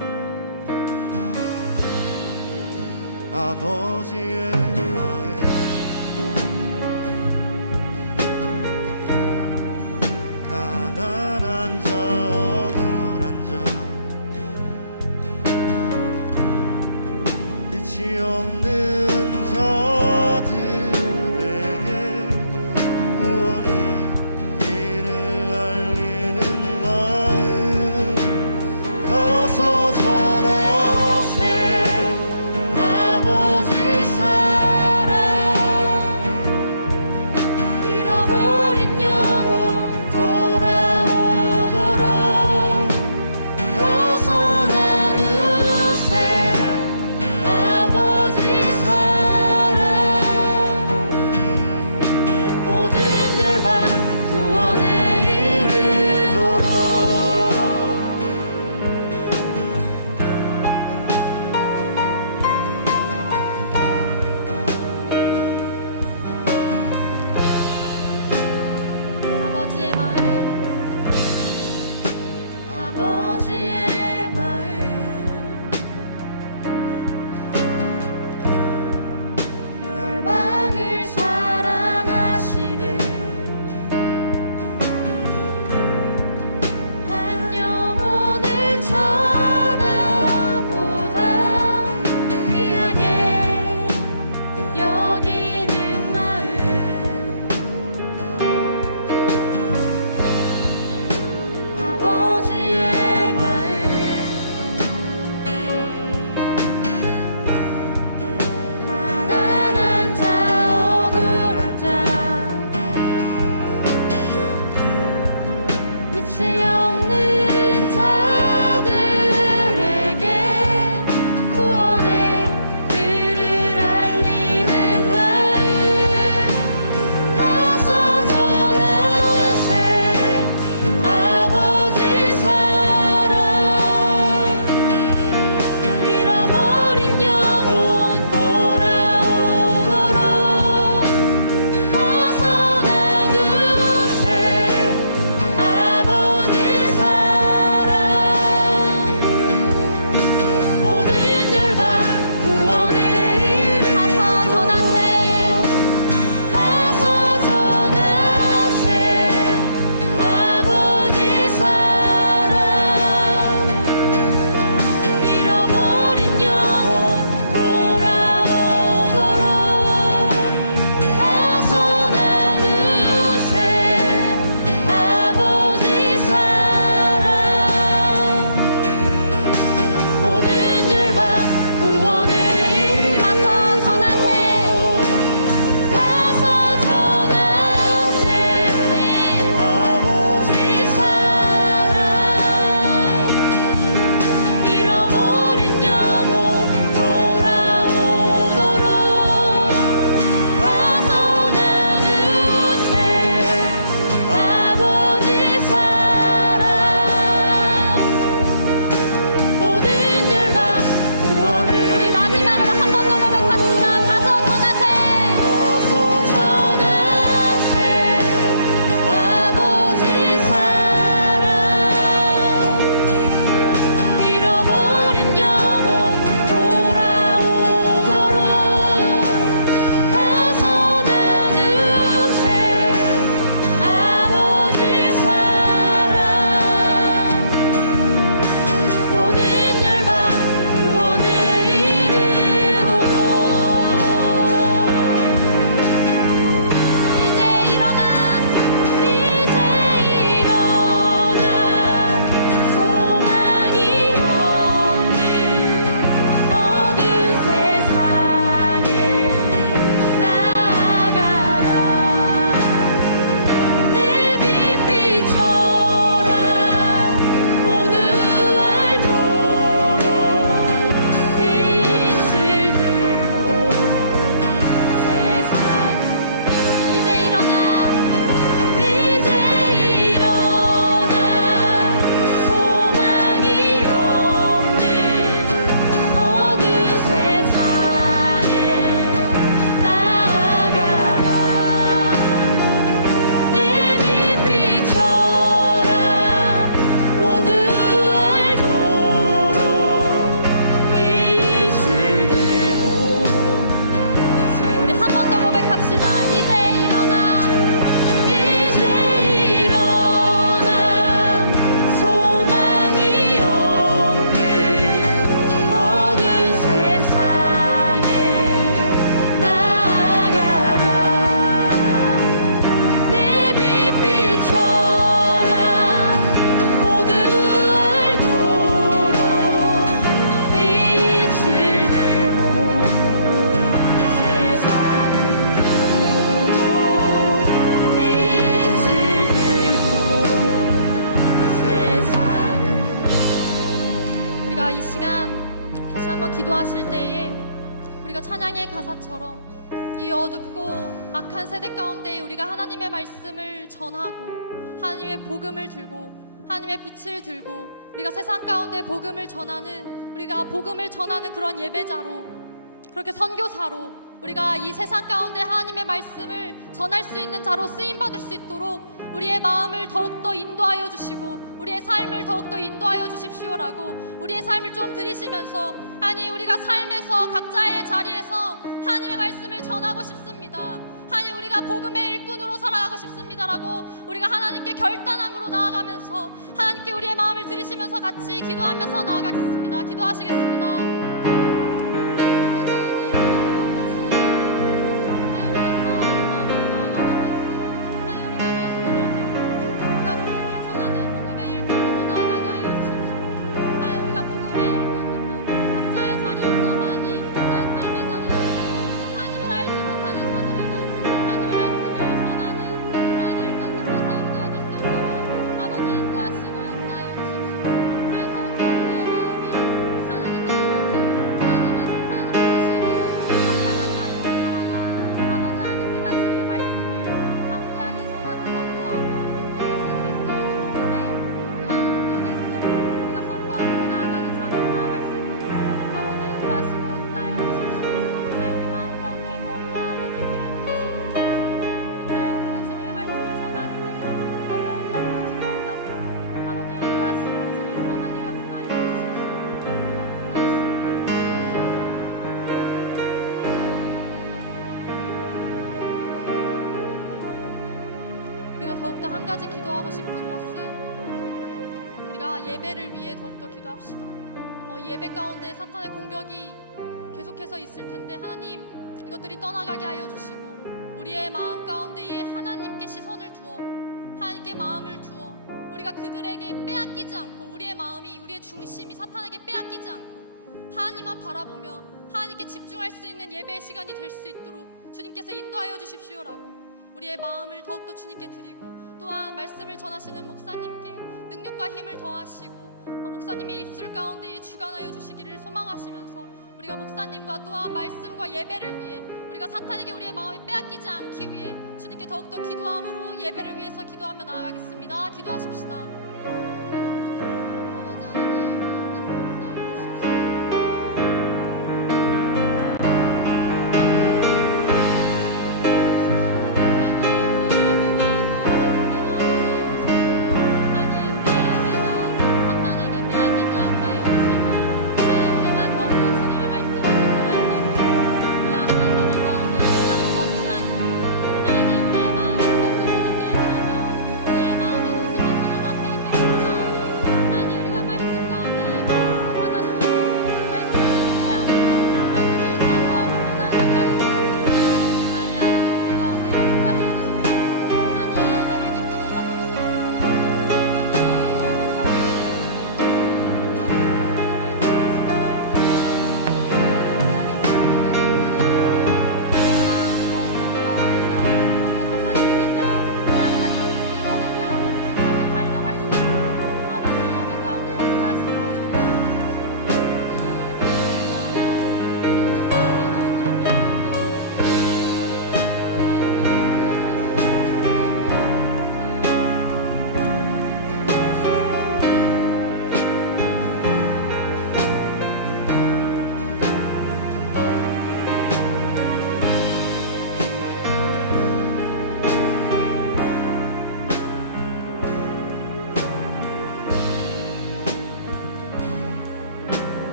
you.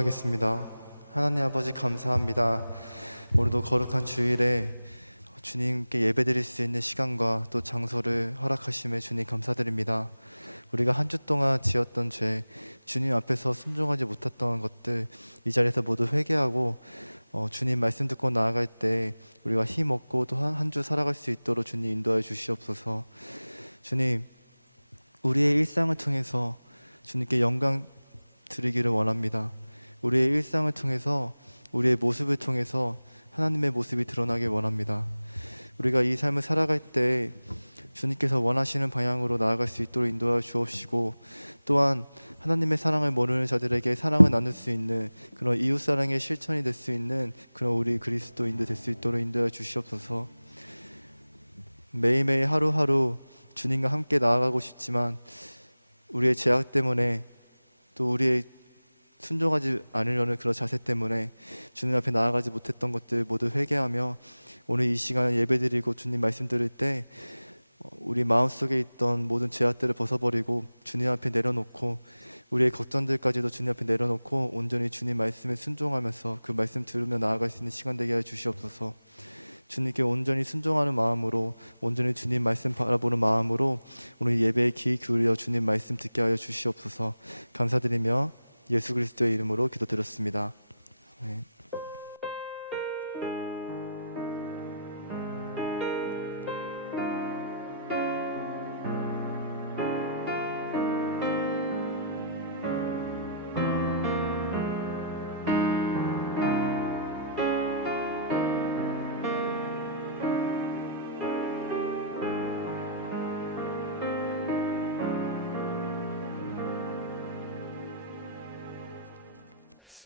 기도하겠습니다. 하나님 아버지 감사합니다. 오늘 소중한 주일에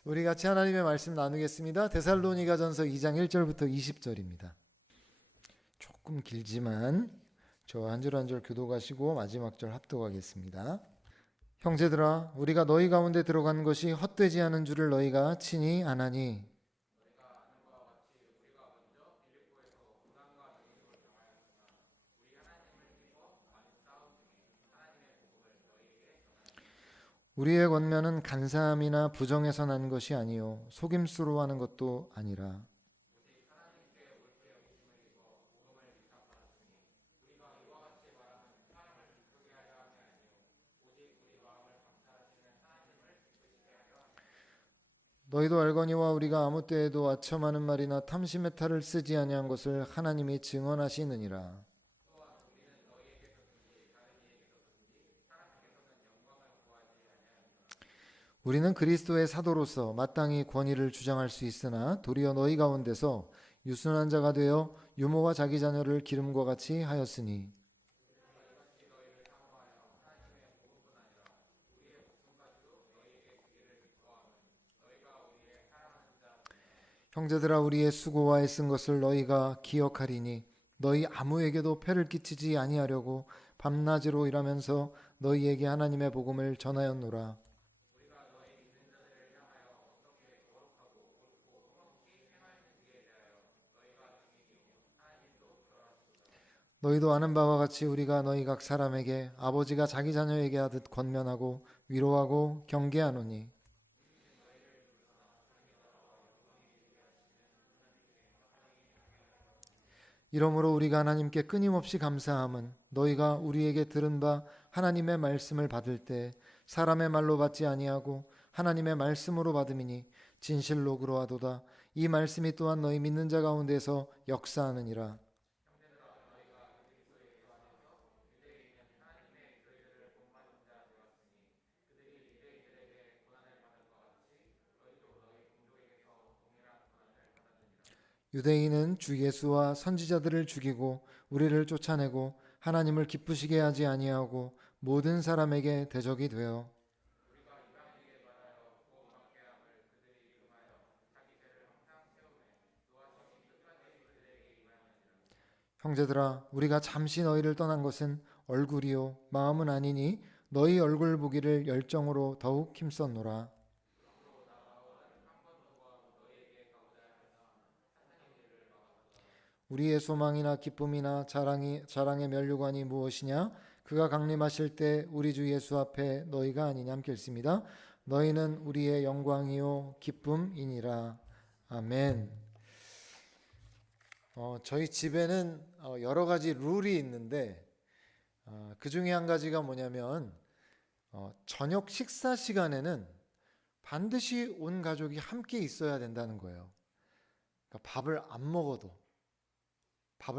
우리 같이 하나님의 말씀 나누겠습니다. 데살로니가전서 2장 1절부터 20절입니다. 조금 길지만 저 한 줄 한 줄 교독하시고 마지막 절 합독하겠습니다. 형제들아, 우리가 너희 가운데 들어간 것이 헛되지 않은 줄을 너희가 친히 아나니, 우리의 권면은 간사함이나 부정에서 난 것이 아니요 속임수로 하는 것도 아니라, 너희도 알거니와 우리가 아무 때에도 아첨하는 말이나 탐심의 탈을 쓰지 아니한 것을 하나님이 증언하시느니라. 우리는 그리스도의 사도로서 마땅히 권위를 주장할 수 있으나 도리어 너희 가운데서 유순한 자가 되어 유모와 자기 자녀를 기름과 같이 하였으니, 형제들아, 우리의 수고와 애쓴 것을 너희가 기억하리니 너희 아무에게도 폐를 끼치지 아니하려고 밤낮으로 일하면서 너희에게 하나님의 복음을 전하였노라. 너희도 아는 바와 같이 우리가 너희 각 사람에게 아버지가 자기 자녀에게 하듯 권면하고 위로하고 경계하노니, 이러므로 우리가 하나님께 끊임없이 감사함은 너희가 우리에게 들은 바 하나님의 말씀을 받을 때 사람의 말로 받지 아니하고 하나님의 말씀으로 받음이니 진실로 그러하도다. 이 말씀이 또한 너희 믿는 자 가운데서 역사하느니라. 유대인은 주 예수와 선지자들을 죽이고 우리를 쫓아내고 하나님을 기쁘시게 하지 아니하고 모든 사람에게 대적이 되어, 형제들아, 우리가 잠시 너희를 떠난 것은 얼굴이요 마음은 아니니 너희 얼굴 보기를 열정으로 더욱 힘썼노라. 우리의 소망이나 기쁨이나 자랑의 면류관이 무엇이냐? 그가 강림하실 때 우리 주 예수 앞에 너희가 아니냐. 함께 읽습니다. 너희는 우리의 영광이요 기쁨이니라. 아멘. 저희 집에는 여러 가지 룰이 있는데 그 중에 한 가지가 뭐냐면 저녁 식사 시간에는 반드시 온 가족이 함께 있어야 된다는 거예요. 그러니까 밥을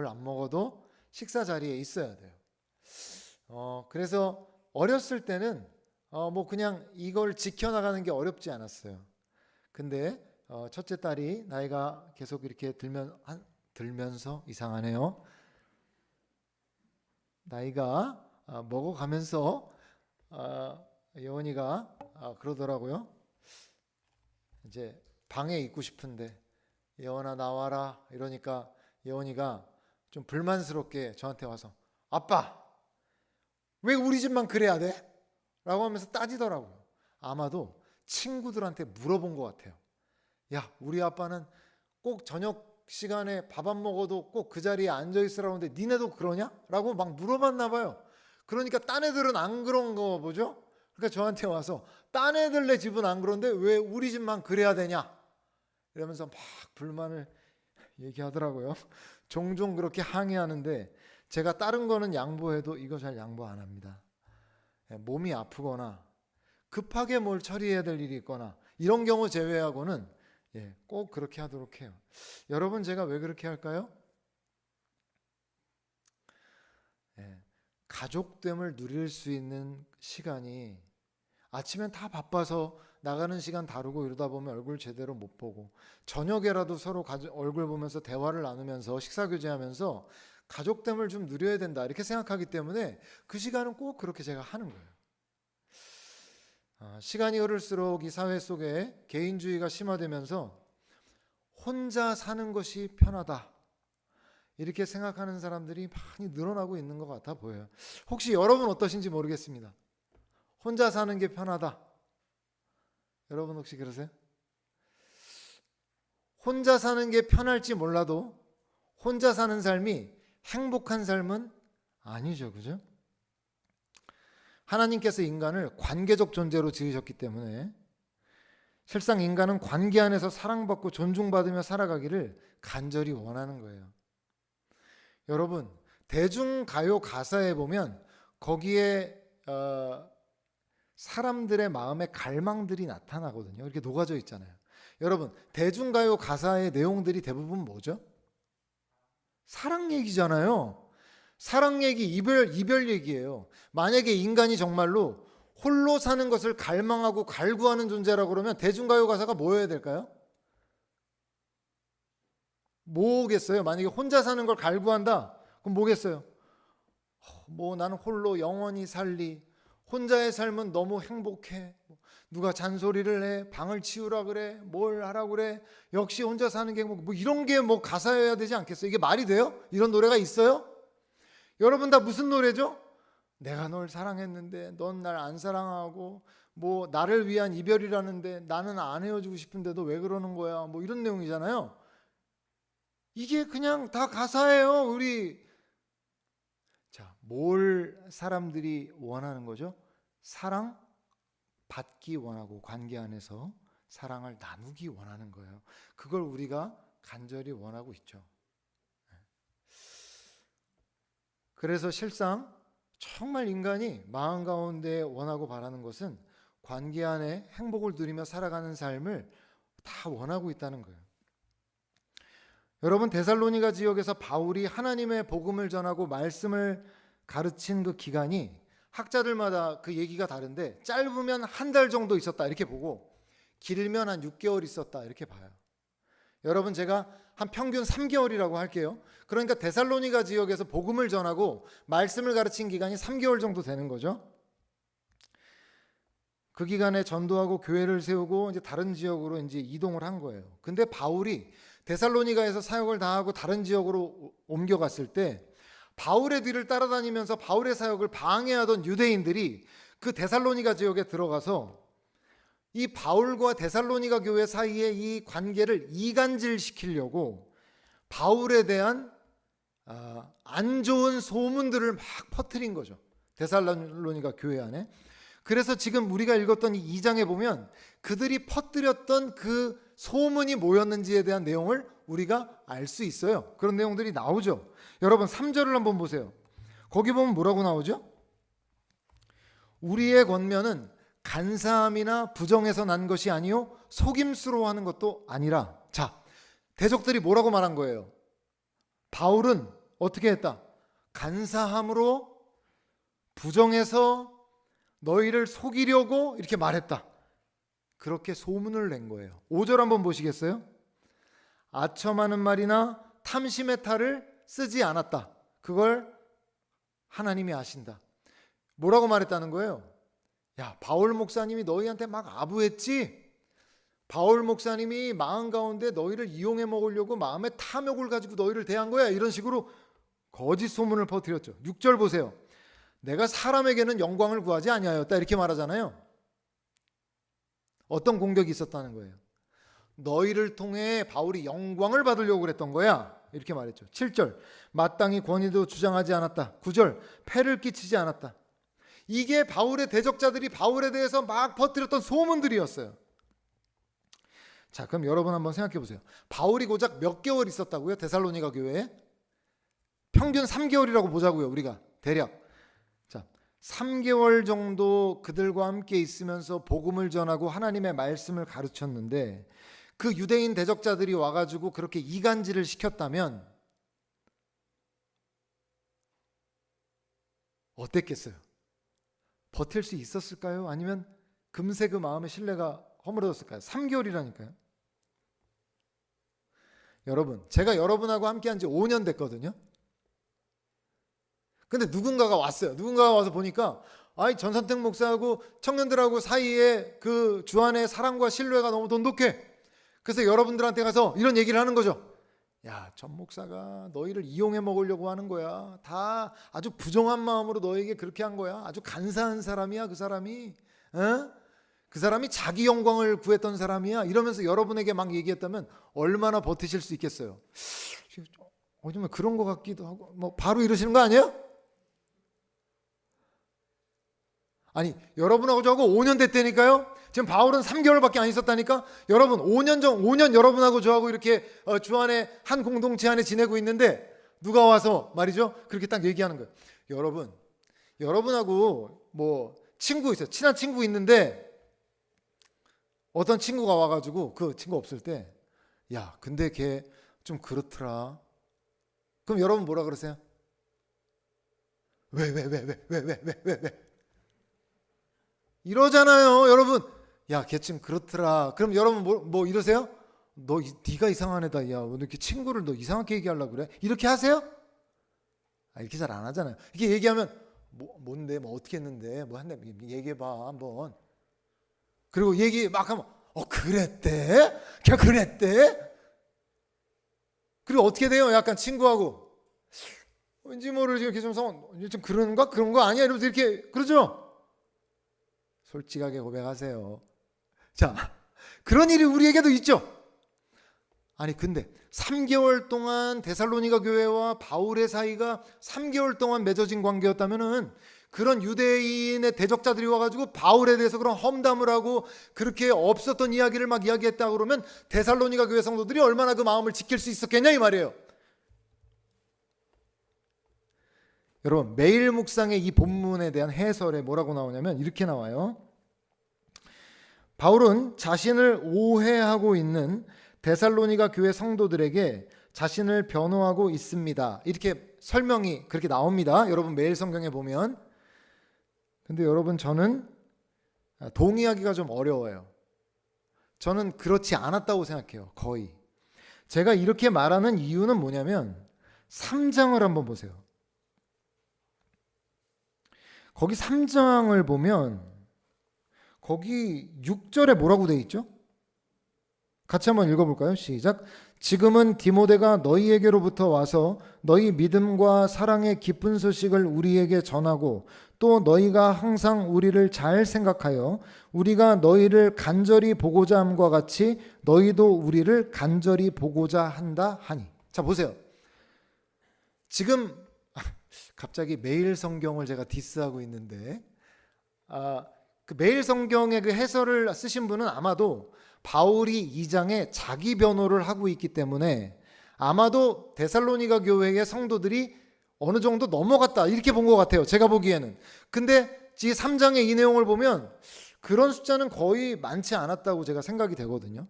안 먹어도 식사 자리에 있어야 돼요. 그래서 어렸을 때는 뭐 그냥 이걸 지켜나가는 게 어렵지 않았어요. 근데 첫째 딸이 나이가 계속 이렇게 들면서 이상하네요. 나이가 먹어가면서 예원이가 그러더라고요. 이제 방에 있고 싶은데 예원아 나와라 이러니까 예원이가 좀 불만스럽게 저한테 와서 아빠 왜 우리 집만 그래야 돼? 라고 하면서 따지더라고요. 아마도 친구들한테 물어본 것 같아요. 야, 우리 아빠는 꼭 저녁 시간에 밥 안 먹어도 꼭 그 자리에 앉아 있으라고 하는데 니네도 그러냐? 라고 막 물어봤나 봐요. 그러니까 딴 애들은 안 그런 거 보죠? 그러니까 저한테 와서 딴 애들네 집은 안 그런데 왜 우리 집만 그래야 되냐? 이러면서 막 불만을 얘기하더라고요. 종종 그렇게 항의하는데 제가 다른 거는 양보해도 이거 잘 양보 안 합니다. 몸이 아프거나 급하게 뭘 처리해야 될 일이 있거나 이런 경우 제외하고는 꼭 그렇게 하도록 해요. 여러분 제가 왜 그렇게 할까요? 가족됨을 누릴 수 있는 시간이 아침엔 다 바빠서 나가는 시간 다르고 이러다 보면 얼굴 제대로 못 보고 저녁에라도 서로 얼굴 보면서 대화를 나누면서 식사 교제하면서 가족됨을 좀 누려야 된다 이렇게 생각하기 때문에 그 시간은 꼭 그렇게 제가 하는 거예요. 시간이 흐를수록 이 사회 속에 개인주의가 심화되면서 혼자 사는 것이 편하다, 이렇게 생각하는 사람들이 많이 늘어나고 있는 것 같아 보여요. 혹시 여러분 어떠신지 모르겠습니다. 혼자 사는 게 편하다. 여러분 혹시 그러세요? 혼자 사는 게 편할지 몰라도 혼자 사는 삶이 행복한 삶은 아니죠. 그죠? 하나님께서 인간을 관계적 존재로 지으셨기 때문에 실상 인간은 관계 안에서 사랑받고 존중받으며 살아가기를 간절히 원하는 거예요. 여러분, 대중가요 가사에 보면 거기에 사람들의 마음의 갈망들이 나타나거든요. 이렇게 녹아져 있잖아요. 여러분, 대중가요 가사의 내용들이 대부분 뭐죠? 사랑 얘기잖아요. 사랑 얘기, 이별 얘기예요. 만약에 인간이 정말로 홀로 사는 것을 갈망하고 갈구하는 존재라고 그러면 대중가요 가사가 뭐여야 될까요? 뭐겠어요? 만약에 혼자 사는 걸 갈구한다, 그럼 뭐겠어요? 뭐 나는 홀로 영원히 살리, 혼자의 삶은 너무 행복해, 누가 잔소리를 해, 방을 치우라 그래, 뭘 하라 그래, 역시 혼자 사는 게 뭐 이런 게 뭐 가사여야 되지 않겠어요? 이게 말이 돼요? 이런 노래가 있어요? 여러분 다 무슨 노래죠? 내가 널 사랑했는데 넌 날 안 사랑하고, 뭐 나를 위한 이별이라는데 나는 안 헤어지고 싶은데도 왜 그러는 거야, 뭐 이런 내용이잖아요. 이게 그냥 다 가사예요. 자, 뭘 사람들이 원하는 거죠? 사랑 받기 원하고 관계 안에서 사랑을 나누기 원하는 거예요. 그걸 우리가 간절히 원하고 있죠. 그래서 실상 정말 인간이 마음 가운데 원하고 바라는 것은 관계 안에 행복을 누리며 살아가는 삶을 다 원하고 있다는 거예요. 여러분, 데살로니가 지역에서 바울이 하나님의 복음을 전하고 말씀을 가르친 그 기간이 학자들마다 그 얘기가 다른데, 짧으면 한 달 정도 있었다 이렇게 보고, 길면 한 6개월 있었다 이렇게 봐요. 여러분, 제가 한 평균 3개월이라고 할게요. 그러니까 데살로니가 지역에서 복음을 전하고 말씀을 가르친 기간이 3개월 정도 되는 거죠. 그 기간에 전도하고 교회를 세우고 이제 다른 지역으로 이제 이동을 한 거예요. 근데 바울이 데살로니가에서 사역을 다하고 다른 지역으로 옮겨갔을 때 바울의 뒤를 따라다니면서 바울의 사역을 방해하던 유대인들이 그 데살로니가 지역에 들어가서 이 바울과 데살로니가 교회 사이의 이 관계를 이간질시키려고 바울에 대한 안 좋은 소문들을 막 퍼뜨린 거죠. 데살로니가 교회 안에. 그래서 지금 우리가 읽었던 이 2장에 보면 그들이 퍼뜨렸던 그 소문이 뭐였는지에 대한 내용을 우리가 알 수 있어요. 그런 내용들이 나오죠. 여러분 3절을 한번 보세요. 거기 보면 뭐라고 나오죠? 우리의 권면은 간사함이나 부정에서 난 것이 아니요 속임수로 하는 것도 아니라. 자, 대적들이 뭐라고 말한 거예요? 바울은 어떻게 했다? 간사함으로 부정해서 너희를 속이려고 이렇게 말했다. 그렇게 소문을 낸 거예요. 5절 한번 보시겠어요? 아첨하는 말이나 탐심의 탈을 쓰지 않았다. 그걸 하나님이 아신다. 뭐라고 말했다는 거예요? 야, 바울 목사님이 너희한테 막 아부했지? 바울 목사님이 마음 가운데 너희를 이용해 먹으려고 마음의 탐욕을 가지고 너희를 대한 거야. 이런 식으로 거짓 소문을 퍼뜨렸죠. 6절 보세요. 내가 사람에게는 영광을 구하지 아니하였다 이렇게 말하잖아요. 어떤 공격이 있었다는 거예요? 너희를 통해 바울이 영광을 받으려고 그랬던 거야 이렇게 말했죠. 7절 마땅히 권위도 주장하지 않았다. 9절 패를 끼치지 않았다. 이게 바울의 대적자들이 바울에 대해서 막 퍼뜨렸던 소문들이었어요. 자, 그럼 여러분 한번 생각해 보세요. 바울이 고작 몇 개월 있었다고요? 데살로니가 교회에? 평균 3개월이라고 보자고요. 우리가 대략. 자, 3개월 정도 그들과 함께 있으면서 복음을 전하고 하나님의 말씀을 가르쳤는데 그 유대인 대적자들이 와가지고 그렇게 이간질을 시켰다면 어땠겠어요? 버틸 수 있었을까요? 아니면 금세 그 마음의 신뢰가 허물어졌을까요? 3개월이라니까요. 여러분, 제가 여러분하고 함께한 지 5년 됐거든요. 근데 누군가가 왔어요. 누군가가 와서 보니까 아이 전선택 목사하고 청년들하고 사이에 그 주안의 사랑과 신뢰가 너무 돈독해. 그래서 여러분들한테 가서 이런 얘기를 하는 거죠. 야, 전 목사가 너희를 이용해 먹으려고 하는 거야. 다 아주 부정한 마음으로 너에게 그렇게 한 거야. 아주 간사한 사람이야, 그 사람이. 어? 그 사람이 자기 영광을 구했던 사람이야. 이러면서 여러분에게 막 얘기했다면 얼마나 버티실 수 있겠어요. 어쩌면 그런 것 같기도 하고 뭐 바로 이러시는 거 아니에요? 아니, 여러분하고 저하고 5년 됐다니까요. 지금 바울은 3개월밖에 안 있었다니까. 여러분 5년 여러분하고 저하고 이렇게 주 안에 한 공동체 안에 지내고 있는데 누가 와서 말이죠, 그렇게 딱 얘기하는 거예요. 여러분하고 뭐 친구 있어요. 친한 친구 있는데 어떤 친구가 와가지고 그 친구 없을 때, 야 근데 걔 좀 그렇더라. 그럼 여러분 뭐라 그러세요? 왜 이러잖아요, 여러분. 야, 걔 좀 그렇더라. 그럼 여러분 뭐 이러세요? 네가 이상한 애다. 야, 왜 이렇게 친구를 너 이상하게 얘기하려고 그래? 이렇게 하세요? 이렇게 잘 안 하잖아요. 이렇게 얘기하면 뭔데, 뭐 어떻게 했는데, 뭐 한데 얘기해봐 한번. 그리고 얘기 막 하면 그랬대? 걔 그랬대? 그리고 어떻게 돼요? 약간 친구하고 왠지 모르게 이렇게 좀 그런 거 아니야? 이러면서 이렇게 그러죠. 솔직하게 고백하세요. 자, 그런 일이 우리에게도 있죠. 아니 근데 3개월 동안 데살로니가 교회와 바울의 사이가 3개월 동안 맺어진 관계였다면은 그런 유대인의 대적자들이 와가지고 바울에 대해서 그런 험담을 하고 그렇게 없었던 이야기를 막 이야기했다 그러면 데살로니가 교회 성도들이 얼마나 그 마음을 지킬 수 있었겠냐 이 말이에요. 여러분, 매일 묵상의 이 본문에 대한 해설에 뭐라고 나오냐면 이렇게 나와요. 바울은 자신을 오해하고 있는 데살로니가 교회 성도들에게 자신을 변호하고 있습니다. 이렇게 설명이 그렇게 나옵니다. 여러분 매일 성경에 보면. 근데 여러분, 저는 동의하기가 좀 어려워요. 저는 그렇지 않았다고 생각해요. 거의. 제가 이렇게 말하는 이유는 뭐냐면 3장을 한번 보세요. 거기 3장을 보면 거기 6절에 뭐라고 되어 있죠? 같이 한번 읽어볼까요? 시작. 지금은 디모데가 너희에게로부터 와서 너희 믿음과 사랑의 기쁜 소식을 우리에게 전하고 또 너희가 항상 우리를 잘 생각하여 우리가 너희를 간절히 보고자 함과 같이 너희도 우리를 간절히 보고자 한다 하니. 자, 보세요. 지금 갑자기 매일 성경을 제가 디스하고 있는데 그 매일 성경의 그 해설을 쓰신 분은 아마도 바울이 2장에 자기 변호를 하고 있기 때문에 아마도 데살로니가 교회의 성도들이 어느 정도 넘어갔다 이렇게 본 것 같아요. 제가 보기에는. 근데 이 3장의 이 내용을 보면 그런 숫자는 거의 많지 않았다고 제가 생각이 되거든요.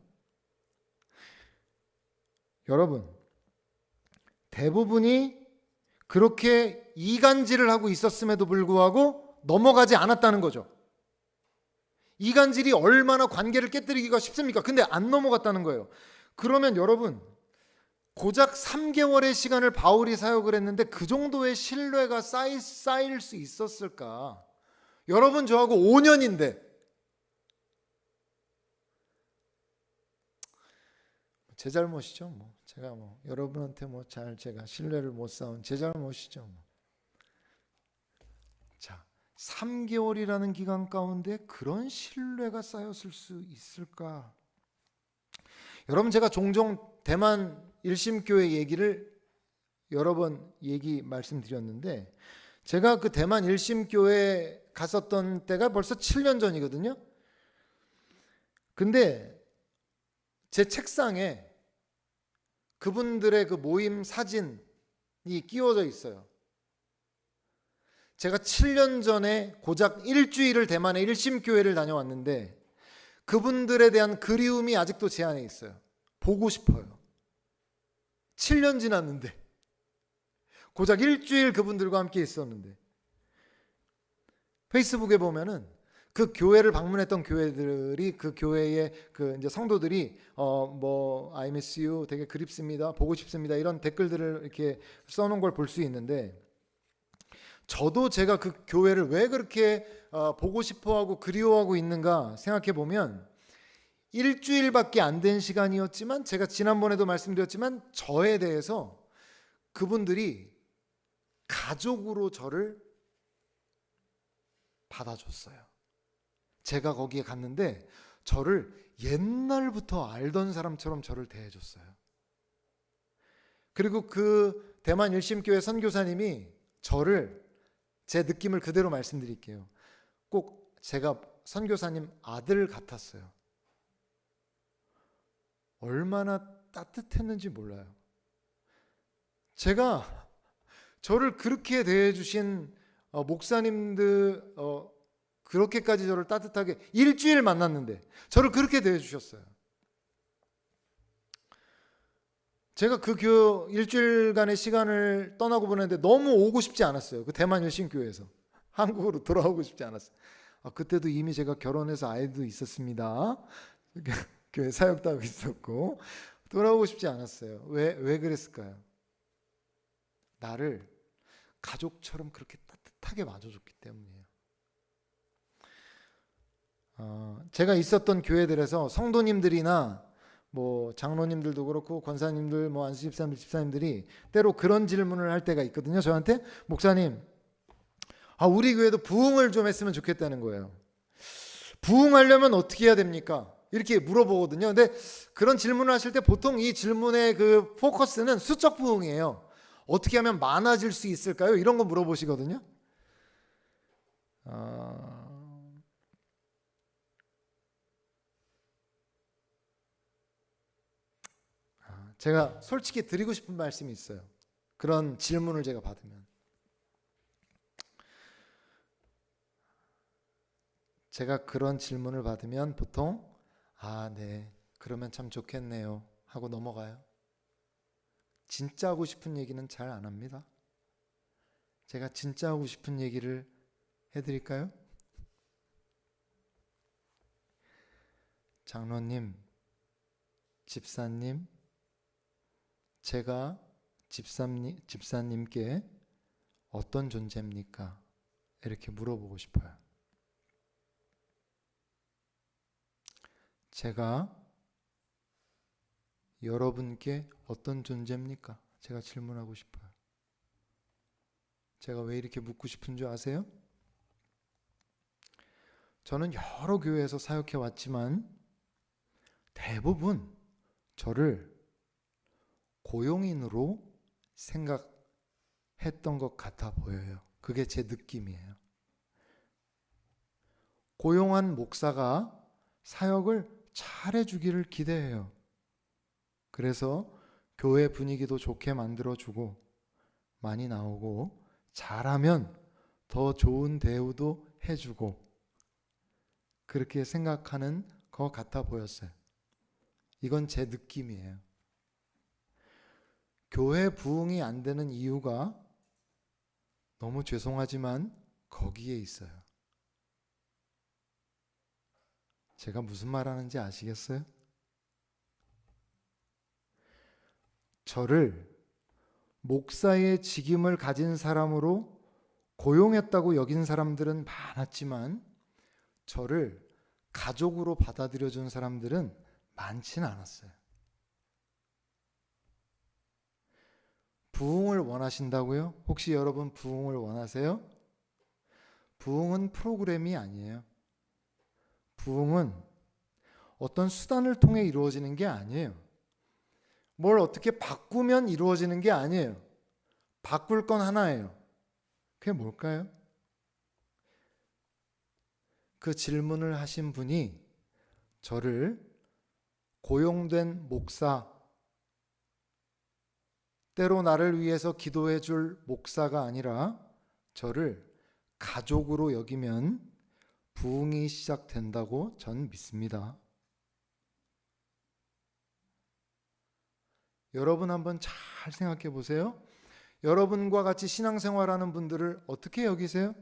여러분, 대부분이 그렇게 이간질을 하고 있었음에도 불구하고 넘어가지 않았다는 거죠. 이간질이 얼마나 관계를 깨뜨리기가 쉽습니까? 근데 안 넘어갔다는 거예요. 그러면 여러분, 고작 3개월의 시간을 바울이 사역을 했는데 그 정도의 신뢰가 쌓일 수 있었을까? 여러분, 저하고 5년인데 제 잘못이죠. 제가 여러분한테 제가 신뢰를 못 쌓은 제 잘못이죠. 자, 3개월이라는 기간 가운데 그런 신뢰가 쌓였을 수 있을까? 여러분, 제가 종종 대만 일심교회 얘기를 여러 번 말씀드렸는데 제가 그 대만 일심교회 갔었던 때가 벌써 7년 전이거든요. 근데 제 책상에 그분들의 그 모임 사진이 끼워져 있어요. 제가 7년 전에 고작 일주일을 대만의 일심교회를 다녀왔는데 그분들에 대한 그리움이 아직도 제 안에 있어요. 보고 싶어요. 7년 지났는데 고작 일주일 그분들과 함께 있었는데 페이스북에 보면은 그 교회를 방문했던 교회들이 그 교회의 그 이제 성도들이 I miss you, 되게 그립습니다, 보고 싶습니다 이런 댓글들을 이렇게 써놓은 걸 볼 수 있는데 저도 제가 그 교회를 왜 그렇게 보고 싶어하고 그리워하고 있는가 생각해 보면 일주일밖에 안 된 시간이었지만 제가 지난번에도 말씀드렸지만 저에 대해서 그분들이 가족으로 저를 받아줬어요. 제가 거기에 갔는데 저를 옛날부터 알던 사람처럼 저를 대해줬어요. 그리고 그 대만 일심교회 선교사님이 저를 제 느낌을 그대로 말씀드릴게요. 꼭 제가 선교사님 아들 같았어요. 얼마나 따뜻했는지 몰라요. 제가 저를 그렇게 대해주신 목사님들 그렇게까지 저를 따뜻하게 일주일 만났는데 저를 그렇게 대해주셨어요. 제가 그 일주일간의 시간을 떠나고 보냈는데 너무 오고 싶지 않았어요. 그 대만 일신교회에서 한국으로 돌아오고 싶지 않았어요. 그때도 이미 제가 결혼해서 아이도 있었습니다. 교회 사역도 하고 있었고 돌아오고 싶지 않았어요. 왜 그랬을까요? 나를 가족처럼 그렇게 따뜻하게 맞아줬기 때문이에요. 제가 있었던 교회들에서 성도님들이나 뭐 장로님들도 그렇고 권사님들, 뭐 안수 집사님들이 때로 그런 질문을 할 때가 있거든요. 저한테 목사님, 우리 교회도 부흥을 좀 했으면 좋겠다는 거예요. 부흥하려면 어떻게 해야 됩니까? 이렇게 물어보거든요. 근데 그런 질문을 하실 때 보통 이 질문의 그 포커스는 수적 부흥이에요. 어떻게 하면 많아질 수 있을까요? 이런 거 물어보시거든요. 제가 솔직히 드리고 싶은 말씀이 있어요. 그런 질문을 제가 받으면. 제가 그런 질문을 받으면 보통 네, 그러면 참 좋겠네요 하고 넘어가요. 진짜 하고 싶은 얘기는 잘 안 합니다. 제가 진짜 하고 싶은 얘기를 해드릴까요? 장로님, 집사님, 제가 집사님께 어떤 존재입니까? 이렇게 물어보고 싶어요. 제가 여러분께 어떤 존재입니까? 제가 질문하고 싶어요. 제가 왜 이렇게 묻고 싶은 줄 아세요? 저는 여러 교회에서 사역해 왔지만 대부분 저를 고용인으로 생각했던 것 같아 보여요. 그게 제 느낌이에요. 고용한 목사가 사역을 잘해주기를 기대해요. 그래서 교회 분위기도 좋게 만들어주고 많이 나오고 잘하면 더 좋은 대우도 해주고 그렇게 생각하는 것 같아 보였어요. 이건 제 느낌이에요. 교회 부흥이 안 되는 이유가 너무 죄송하지만 거기에 있어요. 제가 무슨 말 하는지 아시겠어요? 저를 목사의 직임을 가진 사람으로 고용했다고 여긴 사람들은 많았지만 저를 가족으로 받아들여 준 사람들은 많지는 않았어요. 부흥을 원하신다고요? 혹시 여러분 부흥을 원하세요? 부흥은 프로그램이 아니에요. 부흥은 어떤 수단을 통해 이루어지는 게 아니에요. 뭘 어떻게 바꾸면 이루어지는 게 아니에요. 바꿀 건 하나예요. 그게 뭘까요? 그 질문을 하신 분이 저를 고용된 목사, 때로 나를 위해서 기도해 줄 목사가 아니라 저를 가족으로 여기면 부흥이 시작된다고 전 믿습니다. 여러분 한번 잘 생각해 보세요. 여러분과 같이 신앙생활하는 분들을 어떻게 여기세요?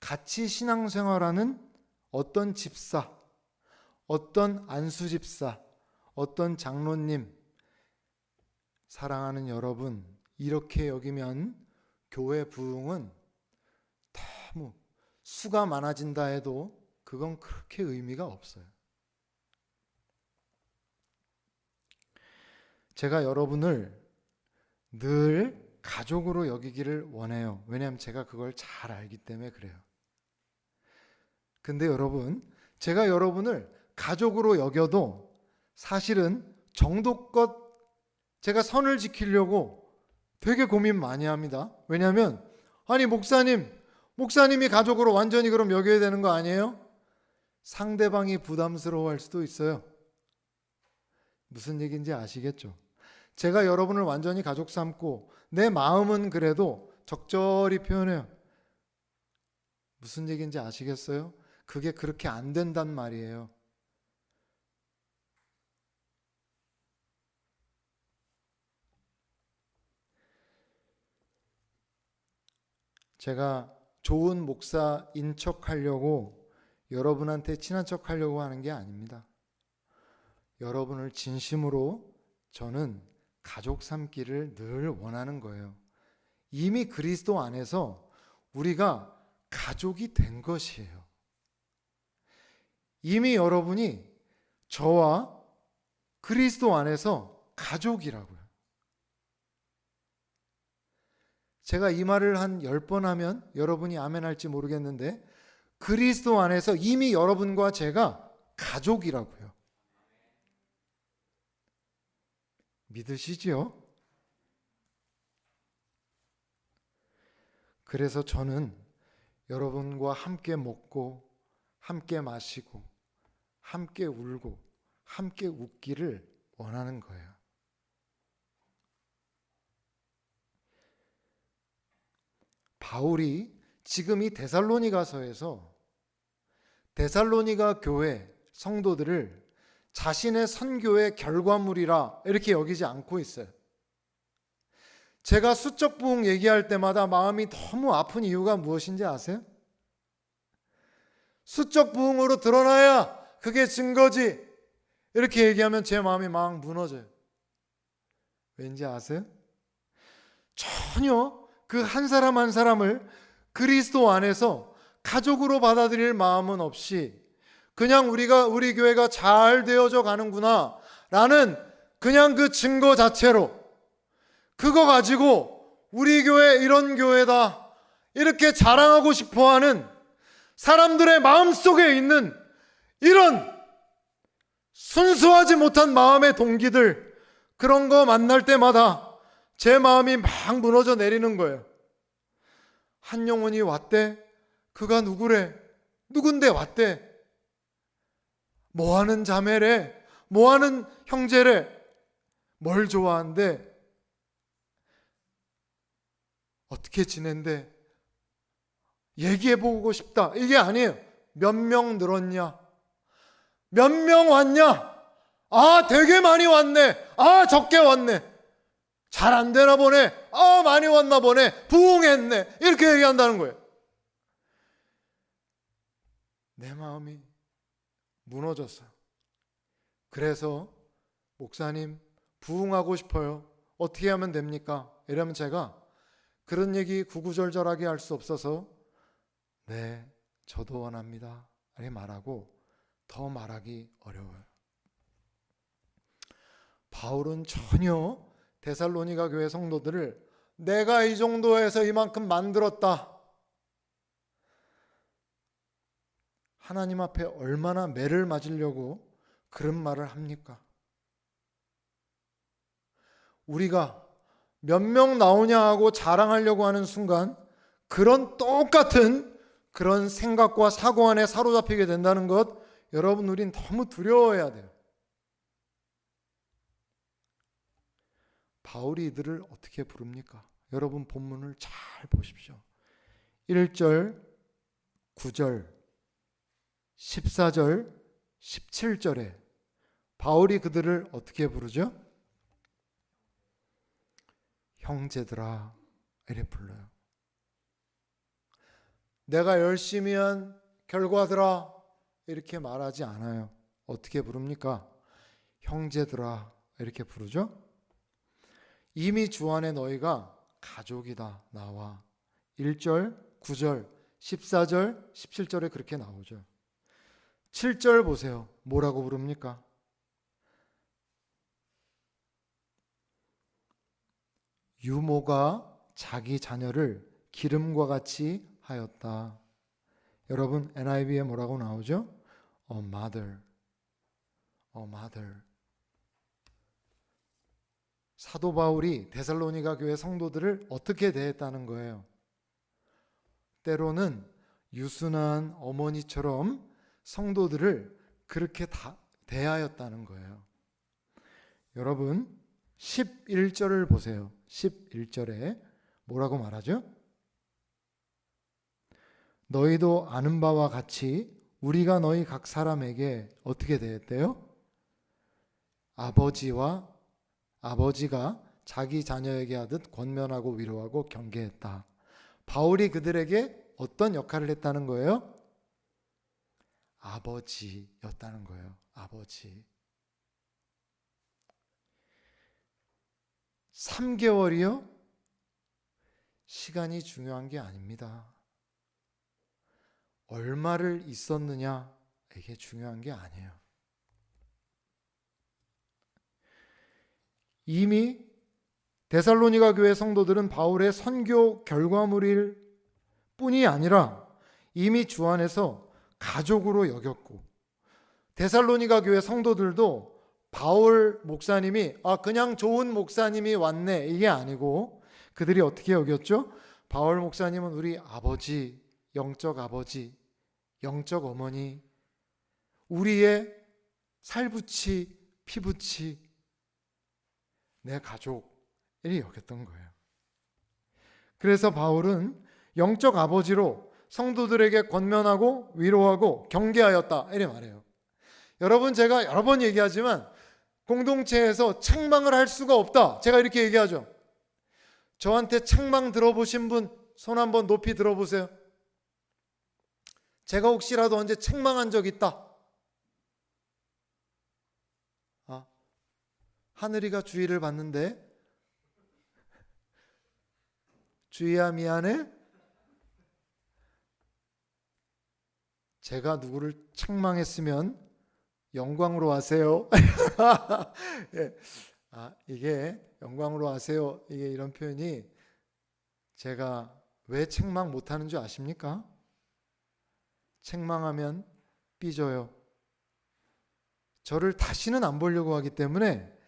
같이 신앙생활하는 어떤 집사, 어떤 안수집사, 어떤 장로님, 사랑하는 여러분, 이렇게 여기면 교회 부흥은 너무 수가 많아진다 해도 그건 그렇게 의미가 없어요. 제가 여러분을 늘 가족으로 여기기를 원해요. 왜냐하면 제가 그걸 잘 알기 때문에 그래요. 근데 여러분, 제가 여러분을 가족으로 여겨도 사실은 정도껏 제가 선을 지키려고 되게 고민 많이 합니다. 왜냐하면 아니 목사님이 가족으로 완전히 그럼 여겨야 되는 거 아니에요? 상대방이 부담스러워할 수도 있어요. 무슨 얘기인지 아시겠죠? 제가 여러분을 완전히 가족 삼고 내 마음은 그래도 적절히 표현해요. 무슨 얘기인지 아시겠어요? 그게 그렇게 안 된단 말이에요. 제가 좋은 목사인 척하려고 여러분한테 친한 척하려고 하는 게 아닙니다. 여러분을 진심으로 저는 가족 삼기를 늘 원하는 거예요. 이미 그리스도 안에서 우리가 가족이 된 것이에요. 이미 여러분이 저와 그리스도 안에서 가족이라고요. 제가 이 말을 한 10번 하면 여러분이 아멘 할지 모르겠는데 그리스도 안에서 이미 여러분과 제가 가족이라고요. 믿으시지요? 그래서 저는 여러분과 함께 먹고 함께 마시고 함께 울고 함께 웃기를 원하는 거예요. 바울이 지금 이 데살로니가서에서 데살로니가 교회 성도들을 자신의 선교의 결과물이라 이렇게 여기지 않고 있어요. 제가 수적 부흥 얘기할 때마다 마음이 너무 아픈 이유가 무엇인지 아세요? 수적 부흥으로 드러나야 그게 증거지. 이렇게 얘기하면 제 마음이 막 무너져요. 왠지 아세요? 전혀 그 한 사람 한 사람을 그리스도 안에서 가족으로 받아들일 마음은 없이 그냥 우리 교회가 잘 되어져 가는구나 라는 그냥 그 증거 자체로 그거 가지고 우리 교회 이런 교회다 이렇게 자랑하고 싶어하는 사람들의 마음속에 있는 이런 순수하지 못한 마음의 동기들, 그런 거 만날 때마다 제 마음이 막 무너져 내리는 거예요. 한 영혼이 왔대? 그가 누구래? 누군데 왔대? 뭐하는 자매래? 뭐하는 형제래? 뭘 좋아한대? 어떻게 지낸대? 얘기해보고 싶다. 이게 아니에요. 몇 명 늘었냐? 몇 명 왔냐? 아, 되게 많이 왔네. 아, 적게 왔네. 잘 안 되나 보네. 아, 많이 왔나 보네. 부흥했네. 이렇게 얘기한다는 거예요. 내 마음이 무너졌어요. 그래서 목사님, 부흥하고 싶어요. 어떻게 하면 됩니까? 이러면 제가 그런 얘기 구구절절하게 할 수 없어서 네, 저도 원합니다. 이렇게 말하고 더 말하기 어려워요. 바울은 전혀 데살로니가 교회 성도들을 내가 이 정도에서 이만큼 만들었다. 하나님 앞에 얼마나 매를 맞으려고 그런 말을 합니까? 우리가 몇 명 나오냐 하고 자랑하려고 하는 순간 그런 똑같은 그런 생각과 사고 안에 사로잡히게 된다는 것, 여러분 우린 너무 두려워해야 돼요. 바울이 이들을 어떻게 부릅니까? 여러분 본문을 잘 보십시오. 1절, 9절, 14절, 17절에 바울이 그들을 어떻게 부르죠? 형제들아 이렇게 불러요. 내가 열심히 한 결과들아 이렇게 말하지 않아요. 어떻게 부릅니까? 형제들아 이렇게 부르죠. 이미 주 안에 너희가 가족이다 나와. 1절, 9절, 14절, 17절에 그렇게 나오죠. 7절 보세요. 뭐라고 부릅니까? 유모가 자기 자녀를 기름과 같이 하였다. 여러분 NIV에 뭐라고 나오죠? A mother. A mother. 사도 바울이 데살로니가 교회 성도들을 어떻게 대했다는 거예요? 때로는 유순한 어머니처럼 성도들을 그렇게 대하였다는 거예요. 여러분 11절을 보세요. 11절에 뭐라고 말하죠? 너희도 아는 바와 같이 우리가 너희 각 사람에게 어떻게 대했대요? 아버지가 자기 자녀에게 하듯 권면하고 위로하고 경계했다. 바울이 그들에게 어떤 역할을 했다는 거예요? 아버지였다는 거예요. 아버지. 3개월이요? 시간이 중요한 게 아닙니다. 얼마를 있었느냐, 이게 중요한 게 아니에요. 이미 데살로니가 교회 성도들은 바울의 선교 결과물일 뿐이 아니라 이미 주 안에서 가족으로 여겼고, 데살로니가 교회 성도들도 바울 목사님이 그냥 좋은 목사님이 왔네 이게 아니고 그들이 어떻게 여겼죠? 바울 목사님은 우리 아버지, 영적 아버지, 영적 어머니, 우리의 살붙이, 피붙이, 내 가족이 여겼던 거예요. 그래서 바울은 영적 아버지로 성도들에게 권면하고 위로하고 경계하였다 이래 말해요. 여러분 제가 여러 번 얘기하지만 공동체에서 책망을 할 수가 없다. 제가 이렇게 얘기하죠. 저한테 책망 들어보신 분 손 한번 높이 들어보세요. 제가 혹시라도 언제 책망한 적 있다? 하늘이가 주의를 받는데 주희야 미안해? 제가 누구를 책망했으면 영광으로 하세요. 예. 이게 영광으로 하세요. 이게 이런 표현이 제가 왜 책망 못하는 줄 아십니까? 책망하면 삐져요. 저를 다시는 안 보려고 하기 때문에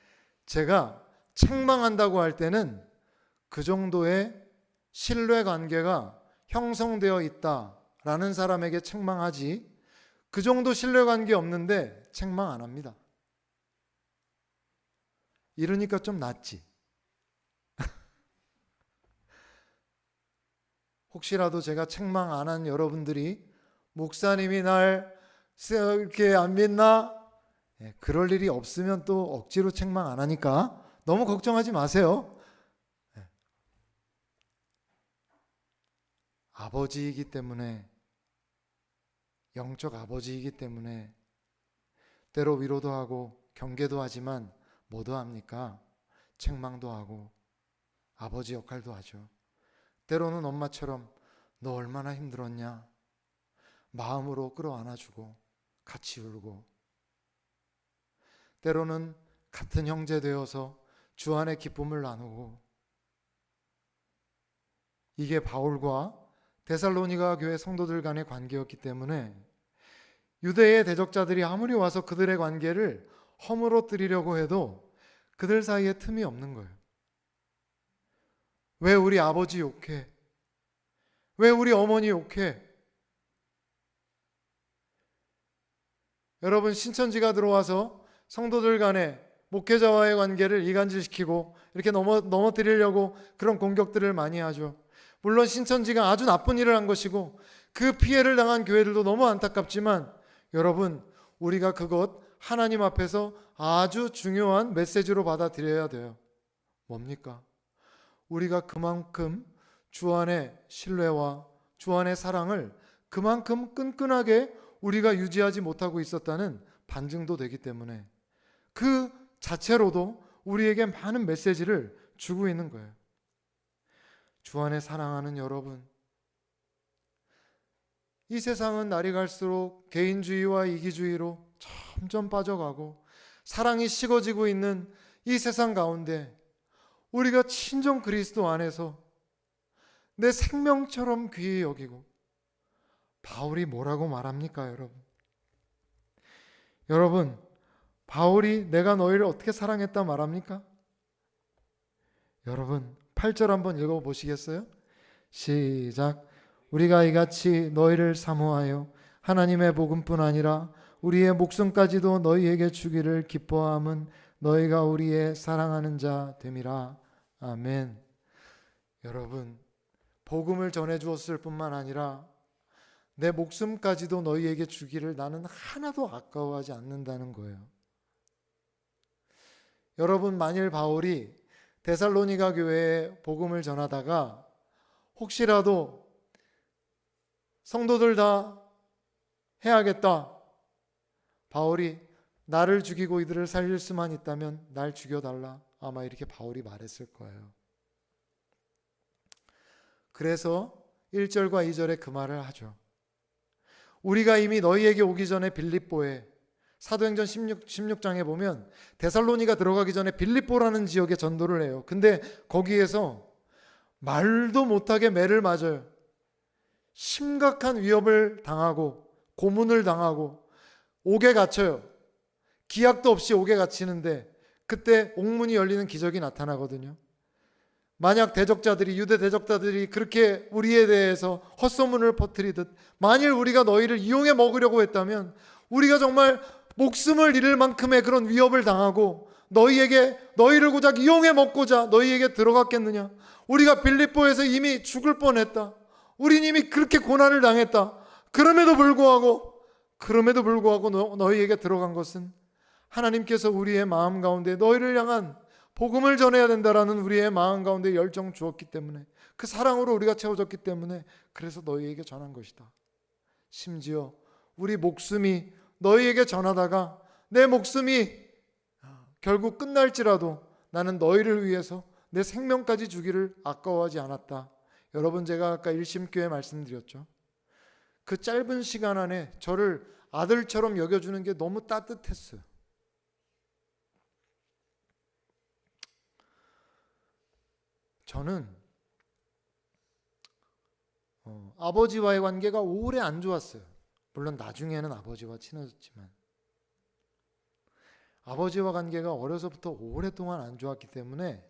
제가 책망한다고 할 때는 그 정도의 신뢰관계가 형성되어 있다라는 사람에게 책망하지, 그 정도 신뢰관계 없는데 책망 안 합니다. 이러니까 좀 낫지. 혹시라도 제가 책망 안 한 여러분들이 목사님이 날 이렇게 안 믿나? 그럴 일이 없으면 또 억지로 책망 안 하니까 너무 걱정하지 마세요. 아버지이기 때문에, 영적 아버지이기 때문에 때로 위로도 하고 경계도 하지만 뭐도 합니까? 책망도 하고 아버지 역할도 하죠. 때로는 엄마처럼 너 얼마나 힘들었냐? 마음으로 끌어안아주고 같이 울고, 때로는 같은 형제 되어서 주 안의 기쁨을 나누고, 이게 바울과 데살로니가 교회 성도들 간의 관계였기 때문에 유대의 대적자들이 아무리 와서 그들의 관계를 허물어뜨리려고 해도 그들 사이에 틈이 없는 거예요. 왜 우리 아버지 욕해? 왜 우리 어머니 욕해? 여러분 신천지가 들어와서 성도들 간에 목회자와의 관계를 이간질시키고 이렇게 넘어뜨리려고 그런 공격들을 많이 하죠. 물론 신천지가 아주 나쁜 일을 한 것이고 그 피해를 당한 교회들도 너무 안타깝지만, 여러분 우리가 그것 하나님 앞에서 아주 중요한 메시지로 받아들여야 돼요. 뭡니까? 우리가 그만큼 주 안의 신뢰와 주 안의 사랑을 그만큼 끈끈하게 우리가 유지하지 못하고 있었다는 반증도 되기 때문에 그 자체로도 우리에게 많은 메시지를 주고 있는 거예요. 주 안에 사랑하는 여러분, 이 세상은 날이 갈수록 개인주의와 이기주의로 점점 빠져가고 사랑이 식어지고 있는 이 세상 가운데 우리가 친정 그리스도 안에서 내 생명처럼 귀히 여기고, 바울이 뭐라고 말합니까, 여러분? 여러분, 바울이 내가 너희를 어떻게 사랑했다 말합니까? 여러분, 8절 한번 읽어보시겠어요? 시작. 우리가 이같이 너희를 사모하여 하나님의 복음뿐 아니라 우리의 목숨까지도 너희에게 주기를 기뻐함은 너희가 우리의 사랑하는 자 됨이라. 아멘. 여러분, 복음을 전해 주었을 뿐만 아니라 내 목숨까지도 너희에게 주기를 나는 하나도 아까워하지 않는다는 거예요. 여러분, 만일 바울이 데살로니가 교회에 복음을 전하다가 혹시라도 성도들 다 해야겠다, 바울이 나를 죽이고 이들을 살릴 수만 있다면 날 죽여달라, 아마 이렇게 바울이 말했을 거예요. 그래서 1절과 2절에 그 말을 하죠. 우리가 이미 너희에게 오기 전에 빌립보에, 사도행전 16장에 보면 데살로니가 들어가기 전에 빌립보라는 지역에 전도를 해요. 근데 거기에서 말도 못하게 매를 맞아요. 심각한 위협을 당하고 고문을 당하고 옥에 갇혀요. 기약도 없이 옥에 갇히는데 그때 옥문이 열리는 기적이 나타나거든요. 만약 대적자들이, 유대 대적자들이 그렇게 우리에 대해서 헛소문을 퍼뜨리듯 만일 우리가 너희를 이용해 먹으려고 했다면 우리가 정말 목숨을 잃을 만큼의 그런 위협을 당하고 너희를 고작 이용해 먹고자 너희에게 들어갔겠느냐? 우리가 빌립보에서 이미 죽을 뻔했다. 우린 이미 그렇게 고난을 당했다. 그럼에도 불구하고 너희에게 들어간 것은 하나님께서 우리의 마음 가운데 너희를 향한 복음을 전해야 된다라는 우리의 마음 가운데 열정 주었기 때문에, 그 사랑으로 우리가 채워졌기 때문에 그래서 너희에게 전한 것이다. 심지어 우리 목숨이 너희에게 전하다가 내 목숨이 결국 끝날지라도 나는 너희를 위해서 내 생명까지 주기를 아까워하지 않았다. 여러분, 제가 아까 일심교회 말씀드렸죠. 그 짧은 시간 안에 저를 아들처럼 여겨주는 게 너무 따뜻했어요. 저는 아버지와의 관계가 오래 안 좋았어요. 물론 나중에는 아버지와 친해졌지만 아버지와 관계가 어려서부터 오랫동안 안 좋았기 때문에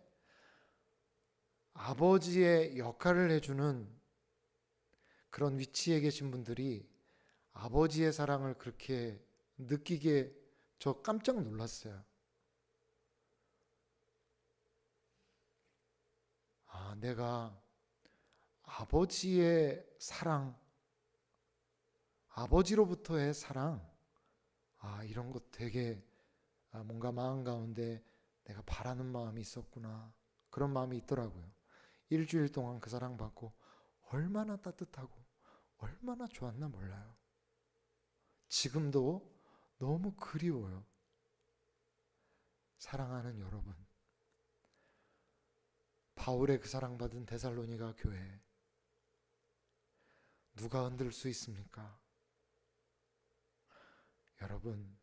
아버지의 역할을 해주는 그런 위치에 계신 분들이 아버지의 사랑을 그렇게 느끼게 저 깜짝 놀랐어요. 내가 아버지의 사랑, 아버지로부터의 사랑, 이런 것 되게 뭔가 마음 가운데 내가 바라는 마음이 있었구나, 그런 마음이 있더라고요. 일주일 동안 그 사랑 받고 얼마나 따뜻하고 얼마나 좋았나 몰라요. 지금도 너무 그리워요. 사랑하는 여러분, 바울의 그 사랑받은 데살로니가 교회 누가 흔들 수 있습니까? 여러분,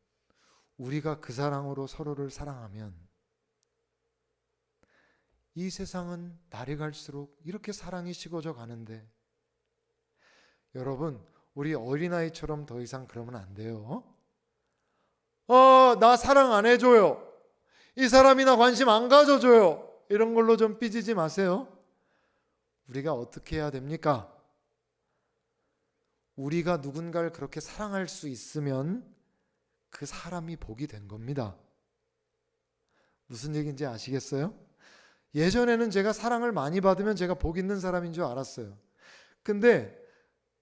우리가 그 사랑으로 서로를 사랑하면 이 세상은 날이 갈수록 이렇게 사랑이 식어져 가는데, 여러분, 우리 어린아이처럼 더 이상 그러면 안 돼요. 나 사랑 안 해줘요, 이 사람이 나 관심 안 가져줘요, 이런 걸로 좀 삐지지 마세요. 우리가 어떻게 해야 됩니까? 우리가 누군가를 그렇게 사랑할 수 있으면 그 사람이 복이 된 겁니다. 무슨 얘기인지 아시겠어요? 예전에는 제가 사랑을 많이 받으면 제가 복 있는 사람인 줄 알았어요. 근데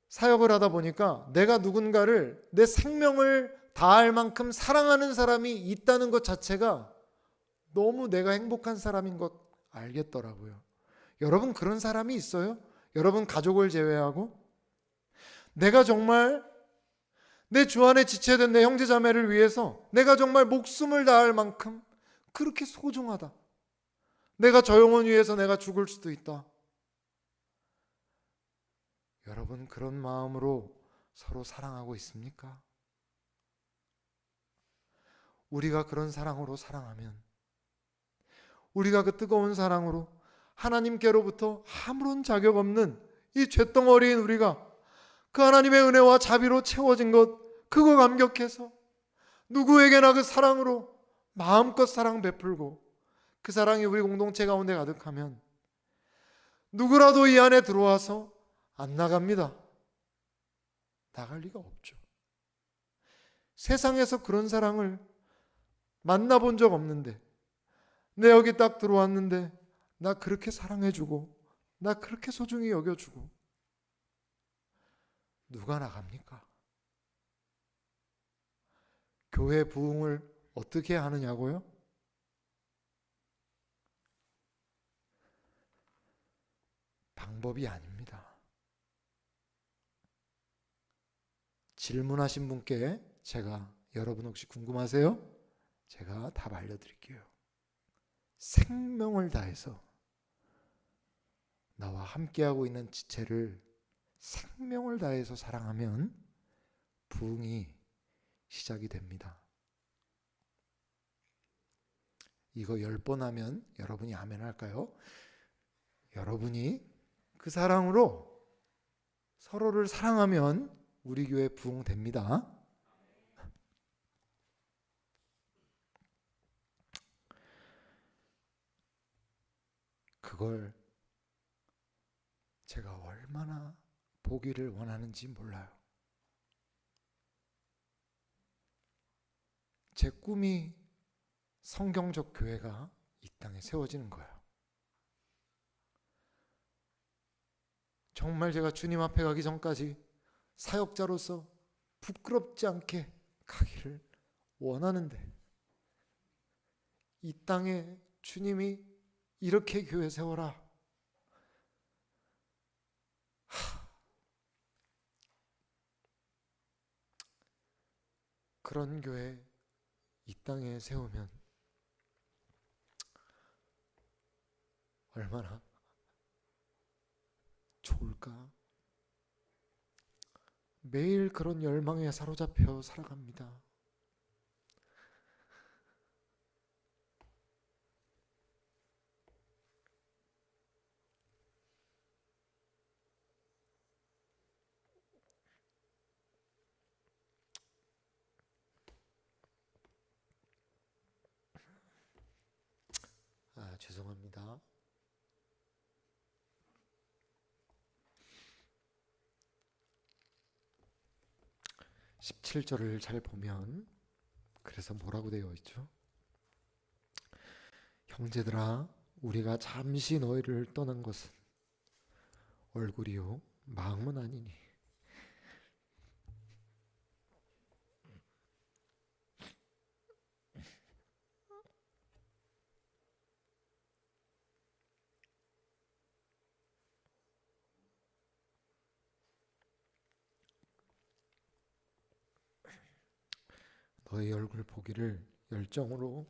사역을 하다 보니까 내가 누군가를 내 생명을 다할 만큼 사랑하는 사람이 있다는 것 자체가 너무 내가 행복한 사람인 것 알겠더라고요. 여러분, 그런 사람이 있어요? 여러분 가족을 제외하고 내가 정말 내 주 안에 지체된 내 형제 자매를 위해서 내가 정말 목숨을 다할 만큼 그렇게 소중하다. 내가 저 영혼 위해서 내가 죽을 수도 있다. 여러분 그런 마음으로 서로 사랑하고 있습니까? 우리가 그런 사랑으로 사랑하면, 우리가 그 뜨거운 사랑으로 하나님께로부터 아무런 자격 없는 이 쇳덩어리인 우리가 그 하나님의 은혜와 자비로 채워진 것, 그거 감격해서 누구에게나 그 사랑으로 마음껏 사랑 베풀고 그 사랑이 우리 공동체 가운데 가득하면 누구라도 이 안에 들어와서 안 나갑니다. 나갈 리가 없죠. 세상에서 그런 사랑을 만나본 적 없는데, 내 여기 딱 들어왔는데 나 그렇게 사랑해주고 나 그렇게 소중히 여겨주고, 누가 나갑니까? 교회 부흥을 어떻게 하느냐고요? 방법이 아닙니다. 질문하신 분께 제가, 여러분 혹시 궁금하세요? 제가 답 알려드릴게요. 생명을 다해서 나와 함께하고 있는 지체를 생명을 다해서 사랑하면 부흥이 시작이 됩니다. 이거 10번 하면 여러분이 아멘 할까요? 여러분이 그 사랑으로 서로를 사랑하면 우리 교회 부흥됩니다. 그걸 제가 얼마나 보기를 원하는지 몰라요. 제 꿈이 성경적 교회가 이 땅에 세워지는 거예요. 정말 제가 주님 앞에 가기 전까지 사역자로서 부끄럽지 않게 가기를 원하는데, 이 땅에 주님이 이렇게 교회 세워라. 그런 교회 이 땅에 세우면 얼마나 좋을까? 매일 그런 열망에 사로잡혀 살아갑니다. 죄송합니다. 17절을 잘 보면 그래서 뭐라고 되어 있죠? 형제들아, 우리가 잠시 너희를 떠난 것은 얼굴이요 마음은 아니니 너희 얼굴 보기를 열정으로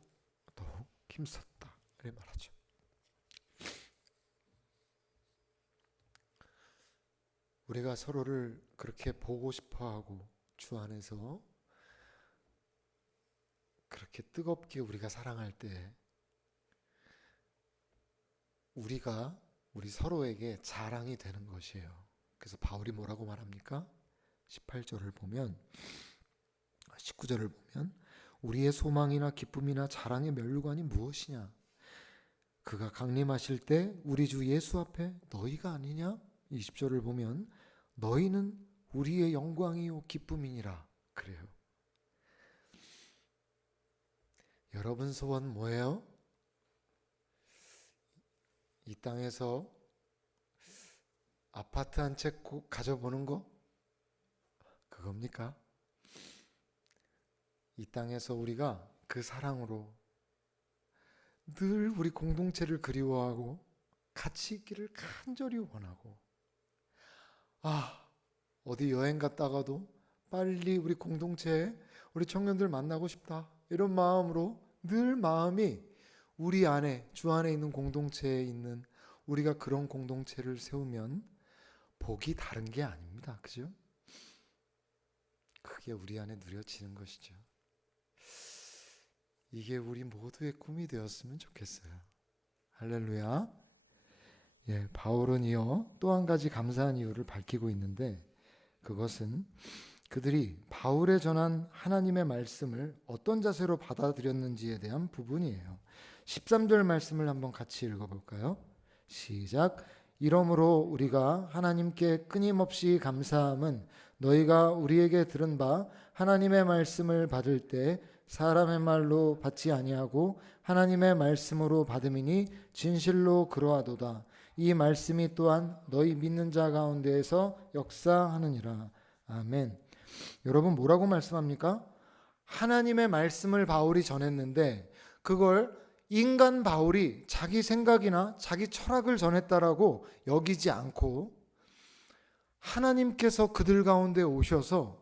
더욱 힘썼다, 이렇게 말하죠. 우리가 서로를 그렇게 보고 싶어하고 주 안에서 그렇게 뜨겁게 우리가 사랑할 때 우리가 우리 서로에게 자랑이 되는 것이에요. 그래서 바울이 뭐라고 말합니까? 18절을 보면, 19절을 보면 우리의 소망이나 기쁨이나 자랑의 면류관이 무엇이냐? 그가 강림하실 때 우리 주 예수 앞에 너희가 아니냐? 20절을 보면 너희는 우리의 영광이요 기쁨이니라 그래요. 여러분 소원 뭐예요? 이 땅에서 아파트 한 채 꼭 가져보는 거? 그겁니까? 이 땅에서 우리가 그 사랑으로 늘 우리 공동체를 그리워하고 같이 있기를 간절히 원하고, 어디 여행 갔다가도 빨리 우리 공동체에 우리 청년들 만나고 싶다, 이런 마음으로 늘 마음이 우리 안에, 주 안에 있는 공동체에 있는 우리가 그런 공동체를 세우면 복이 다른 게 아닙니다. 그죠? 그게 우리 안에 누려지는 것이죠. 이게 우리 모두의 꿈이 되었으면 좋겠어요. 할렐루야. 예, 바울은 이어 또 한 가지 감사한 이유를 밝히고 있는데, 그것은 그들이 바울에 전한 하나님의 말씀을 어떤 자세로 받아들였는지에 대한 부분이에요. 13절 말씀을 한번 같이 읽어볼까요? 시작. 이러므로 우리가 하나님께 끊임없이 감사함은 너희가 우리에게 들은 바 하나님의 말씀을 받을 때 사람의 말로 받지 아니하고 하나님의 말씀으로 받음이니 진실로 그러하도다. 이 말씀이 또한 너희 믿는 자 가운데에서 역사하느니라. 아멘. 여러분, 뭐라고 말씀합니까? 하나님의 말씀을 바울이 전했는데 그걸 인간 바울이 자기 생각이나 자기 철학을 전했다라고 여기지 않고 하나님께서 그들 가운데 오셔서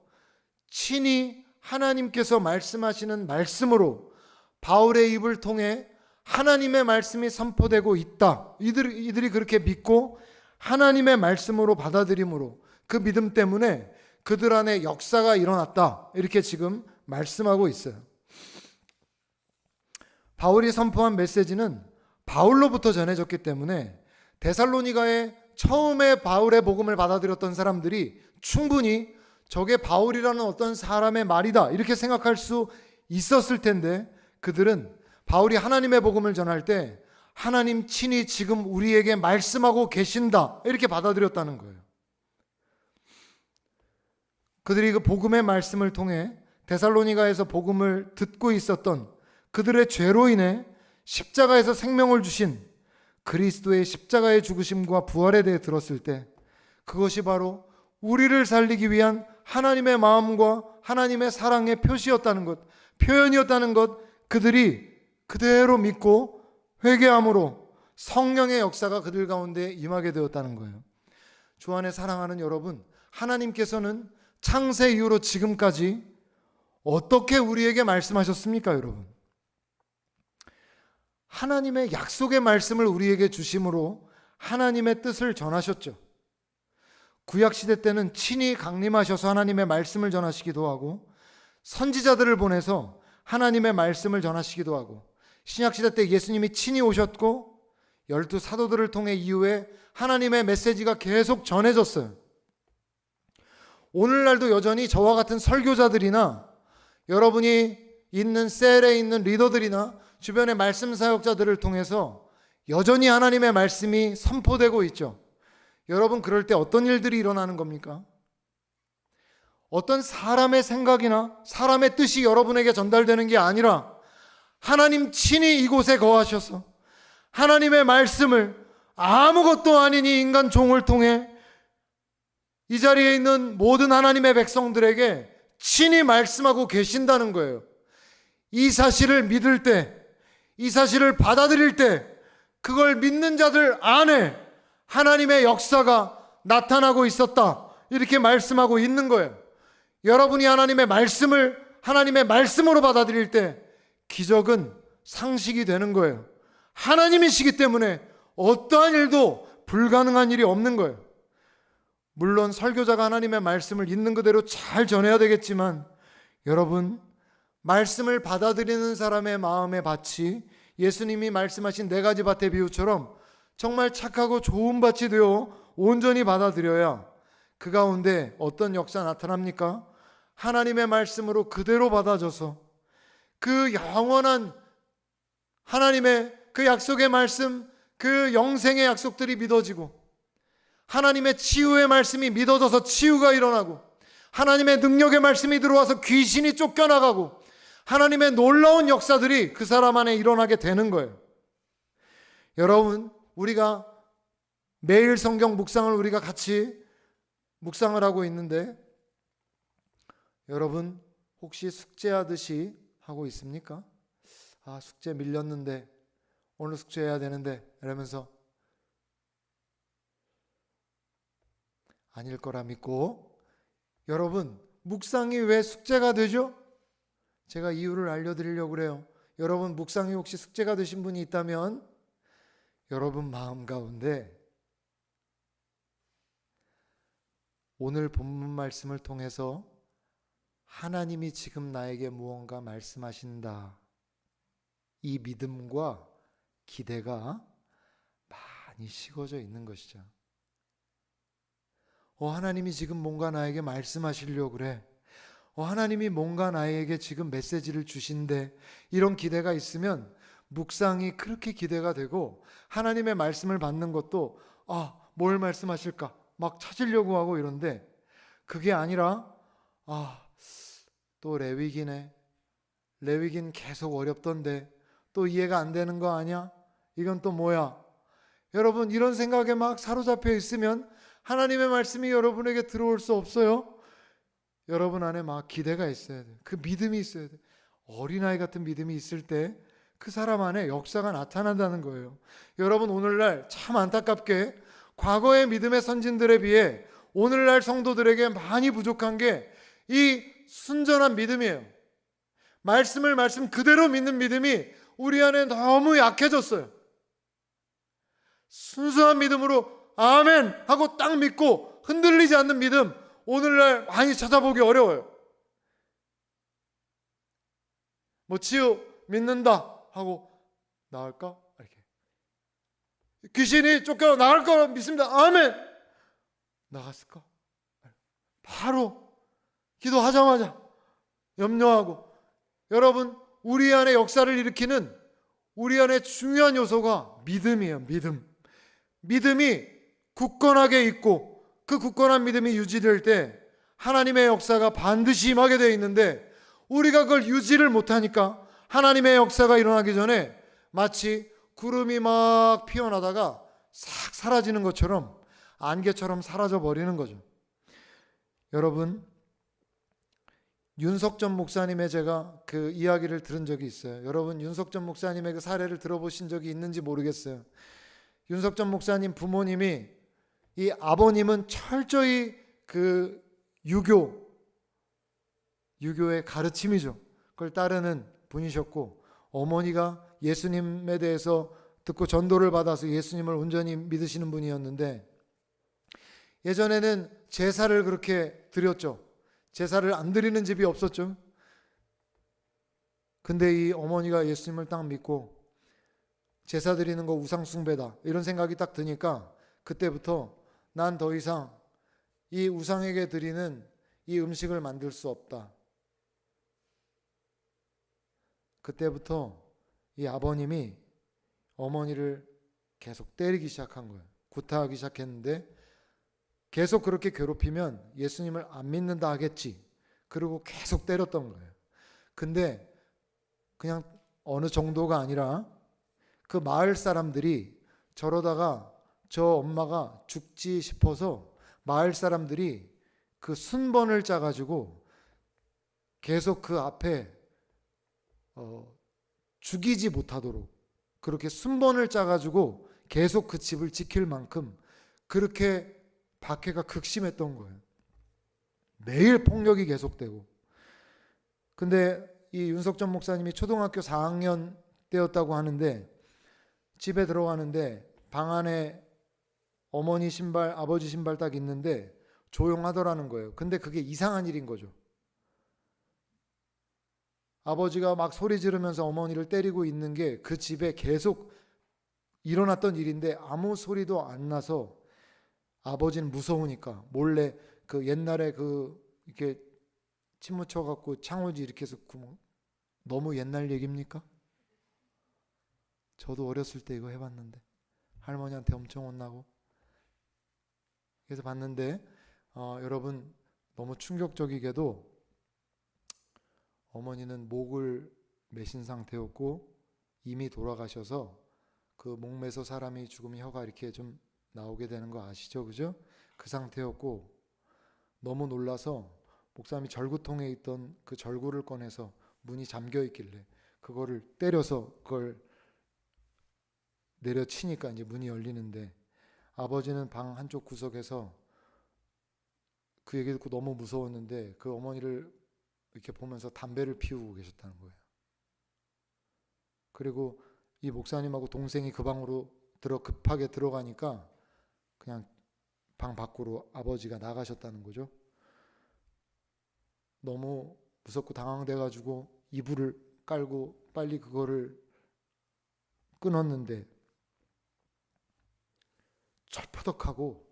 친히 하나님께서 말씀하시는 말씀으로 바울의 입을 통해 하나님의 말씀이 선포되고 있다. 이들이 그렇게 믿고 하나님의 말씀으로 받아들임으로 그 믿음 때문에 그들 안에 역사가 일어났다. 이렇게 지금 말씀하고 있어요. 바울이 선포한 메시지는 바울로부터 전해졌기 때문에 데살로니가에 처음에 바울의 복음을 받아들였던 사람들이 충분히 저게 바울이라는 어떤 사람의 말이다 이렇게 생각할 수 있었을 텐데, 그들은 바울이 하나님의 복음을 전할 때 하나님 친히 지금 우리에게 말씀하고 계신다 이렇게 받아들였다는 거예요. 그들이 그 복음의 말씀을 통해 데살로니가에서 복음을 듣고 있었던 그들의 죄로 인해 십자가에서 생명을 주신 그리스도의 십자가의 죽으심과 부활에 대해 들었을 때 그것이 바로 우리를 살리기 위한 하나님의 마음과 하나님의 사랑의 표시였다는 것, 표현이었다는 것, 그들이 그대로 믿고 회개함으로 성령의 역사가 그들 가운데 임하게 되었다는 거예요. 주 안에 사랑하는 여러분, 하나님께서는 창세 이후로 지금까지 어떻게 우리에게 말씀하셨습니까, 여러분? 하나님의 약속의 말씀을 우리에게 주심으로 하나님의 뜻을 전하셨죠. 구약시대 때는 친히 강림하셔서 하나님의 말씀을 전하시기도 하고 선지자들을 보내서 하나님의 말씀을 전하시기도 하고, 신약시대 때 예수님이 친히 오셨고 12 사도들을 통해 이후에 하나님의 메시지가 계속 전해졌어요. 오늘날도 여전히 저와 같은 설교자들이나 여러분이 있는 셀에 있는 리더들이나 주변의 말씀 사역자들을 통해서 여전히 하나님의 말씀이 선포되고 있죠. 여러분, 그럴 때 어떤 일들이 일어나는 겁니까? 어떤 사람의 생각이나 사람의 뜻이 여러분에게 전달되는 게 아니라 하나님 친히 이곳에 거하셔서 하나님의 말씀을 아무것도 아닌 이 인간 종을 통해 이 자리에 있는 모든 하나님의 백성들에게 친히 말씀하고 계신다는 거예요. 이 사실을 믿을 때, 이 사실을 받아들일 때 그걸 믿는 자들 안에 하나님의 역사가 나타나고 있었다 이렇게 말씀하고 있는 거예요. 여러분이 하나님의 말씀을 하나님의 말씀으로 받아들일 때 기적은 상식이 되는 거예요. 하나님이시기 때문에 어떠한 일도 불가능한 일이 없는 거예요. 물론 설교자가 하나님의 말씀을 있는 그대로 잘 전해야 되겠지만, 여러분, 말씀을 받아들이는 사람의 마음의 밭이 예수님이 말씀하신 4가지 밭의 비유처럼 정말 착하고 좋은 밭이 되어 온전히 받아들여야 그 가운데 어떤 역사 나타납니까? 하나님의 말씀으로 그대로 받아져서 그 영원한 하나님의 그 약속의 말씀, 그 영생의 약속들이 믿어지고 하나님의 치유의 말씀이 믿어져서 치유가 일어나고 하나님의 능력의 말씀이 들어와서 귀신이 쫓겨나가고 하나님의 놀라운 역사들이 그 사람 안에 일어나게 되는 거예요. 여러분, 우리가 매일 성경 묵상을 우리가 같이 묵상을 하고 있는데 여러분 혹시 숙제하듯이 하고 있습니까? 아, 숙제 밀렸는데 오늘 숙제해야 되는데 이러면서 아닐 거라 믿고, 여러분 묵상이 왜 숙제가 되죠? 제가 이유를 알려드리려고 그래요. 여러분 묵상이 혹시 숙제가 되신 분이 있다면 여러분 마음 가운데 오늘 본문 말씀을 통해서 하나님이 지금 나에게 무언가 말씀하신다. 이 믿음과 기대가 많이 식어져 있는 것이죠. 하나님이 지금 뭔가 나에게 말씀하시려고 그래. 하나님이 뭔가 나에게 지금 메시지를 주신대. 이런 기대가 있으면 묵상이 그렇게 기대가 되고 하나님의 말씀을 받는 것도 뭘 말씀하실까 막 찾으려고 하고 이런데 그게 아니라 또 레위기네. 레위기는 계속 어렵던데 또 이해가 안 되는 거 아니야? 이건 또 뭐야? 여러분 이런 생각에 막 사로잡혀 있으면 하나님의 말씀이 여러분에게 들어올 수 없어요. 여러분 안에 막 기대가 있어야 돼. 그 믿음이 있어야 돼. 어린아이 같은 믿음이 있을 때 그 사람 안에 역사가 나타난다는 거예요. 여러분 오늘날 참 안타깝게 과거의 믿음의 선진들에 비해 오늘날 성도들에게 많이 부족한 게 이 순전한 믿음이에요. 말씀을 말씀 그대로 믿는 믿음이 우리 안에 너무 약해졌어요. 순수한 믿음으로 아멘 하고 딱 믿고 흔들리지 않는 믿음 오늘날 많이 찾아보기 어려워요. 치유 믿는다 하고 나을까? 이렇게 귀신이 쫓겨 나갈 거라 믿습니다. 아멘. 나갔을까? 바로 기도하자마자 염려하고. 여러분 우리 안에 역사를 일으키는 우리 안에 중요한 요소가 믿음이에요. 믿음이 굳건하게 있고 그 굳건한 믿음이 유지될 때 하나님의 역사가 반드시 임하게 되어 있는데 우리가 그걸 유지를 못하니까 하나님의 역사가 일어나기 전에 마치 구름이 막 피어나다가 싹 사라지는 것처럼 안개처럼 사라져 버리는 거죠. 여러분 윤석전 목사님의 제가 그 이야기를 들은 적이 있어요. 여러분 윤석전 목사님의 그 사례를 들어보신 적이 있는지 모르겠어요. 윤석전 목사님 부모님이 이 아버님은 철저히 그 유교의 가르침이죠. 그걸 따르는 분이셨고 어머니가 예수님에 대해서 듣고 전도를 받아서 예수님을 온전히 믿으시는 분이었는데 예전에는 제사를 그렇게 드렸죠. 제사를 안 드리는 집이 없었죠. 근데 이 어머니가 예수님을 딱 믿고 제사 드리는 거 우상 숭배다 이런 생각이 딱 드니까 그때부터 난 더 이상 이 우상에게 드리는 이 음식을 만들 수 없다. 그때부터 이 아버님이 어머니를 계속 때리기 시작한 거예요. 구타하기 시작했는데 계속 그렇게 괴롭히면 예수님을 안 믿는다 하겠지. 그리고 계속 때렸던 거예요. 근데 그냥 어느 정도가 아니라 그 마을 사람들이 저러다가 저 엄마가 죽지 싶어서 마을 사람들이 그 순번을 짜가지고 계속 그 앞에 죽이지 못하도록 그렇게 순번을 짜가지고 계속 그 집을 지킬 만큼 그렇게 박해가 극심했던 거예요. 매일 폭력이 계속되고. 근데 이 윤석전 목사님이 초등학교 4학년 때였다고 하는데 집에 들어가는데 방 안에 어머니 신발, 아버지 신발 딱 있는데 조용하더라는 거예요. 근데 그게 이상한 일인 거죠. 아버지가 막 소리 지르면서 어머니를 때리고 있는 게 그 집에 계속 일어났던 일인데 아무 소리도 안 나서 아버지는 무서우니까 몰래 그 옛날에 그 이렇게 침 묻혀갖고 창호지 이렇게 해서 구멍. 너무 옛날 얘기입니까? 저도 어렸을 때 이거 해봤는데 할머니한테 엄청 혼나고. 그래서 봤는데 여러분 너무 충격적이게도 어머니는 목을 매신 상태였고 이미 돌아가셔서 그 목 매서 사람이 죽으면 혀가 이렇게 좀 나오게 되는 거 아시죠? 그죠? 그 상태였고 너무 놀라서 목사님이 절구통에 있던 그 절구를 꺼내서 문이 잠겨 있길래 그거를 때려서 그걸 내려치니까 이제 문이 열리는데 아버지는 방 한쪽 구석에서 그 얘기 듣고 너무 무서웠는데 그 어머니를 이렇게 보면서 담배를 피우고 계셨다는 거예요. 그리고 이 목사님하고 동생이 그 방으로 급하게 들어가니까 그냥 방 밖으로 아버지가 나가셨다는 거죠. 너무 무섭고 당황돼가지고 이불을 깔고 빨리 그거를 끊었는데 철퍼덕하고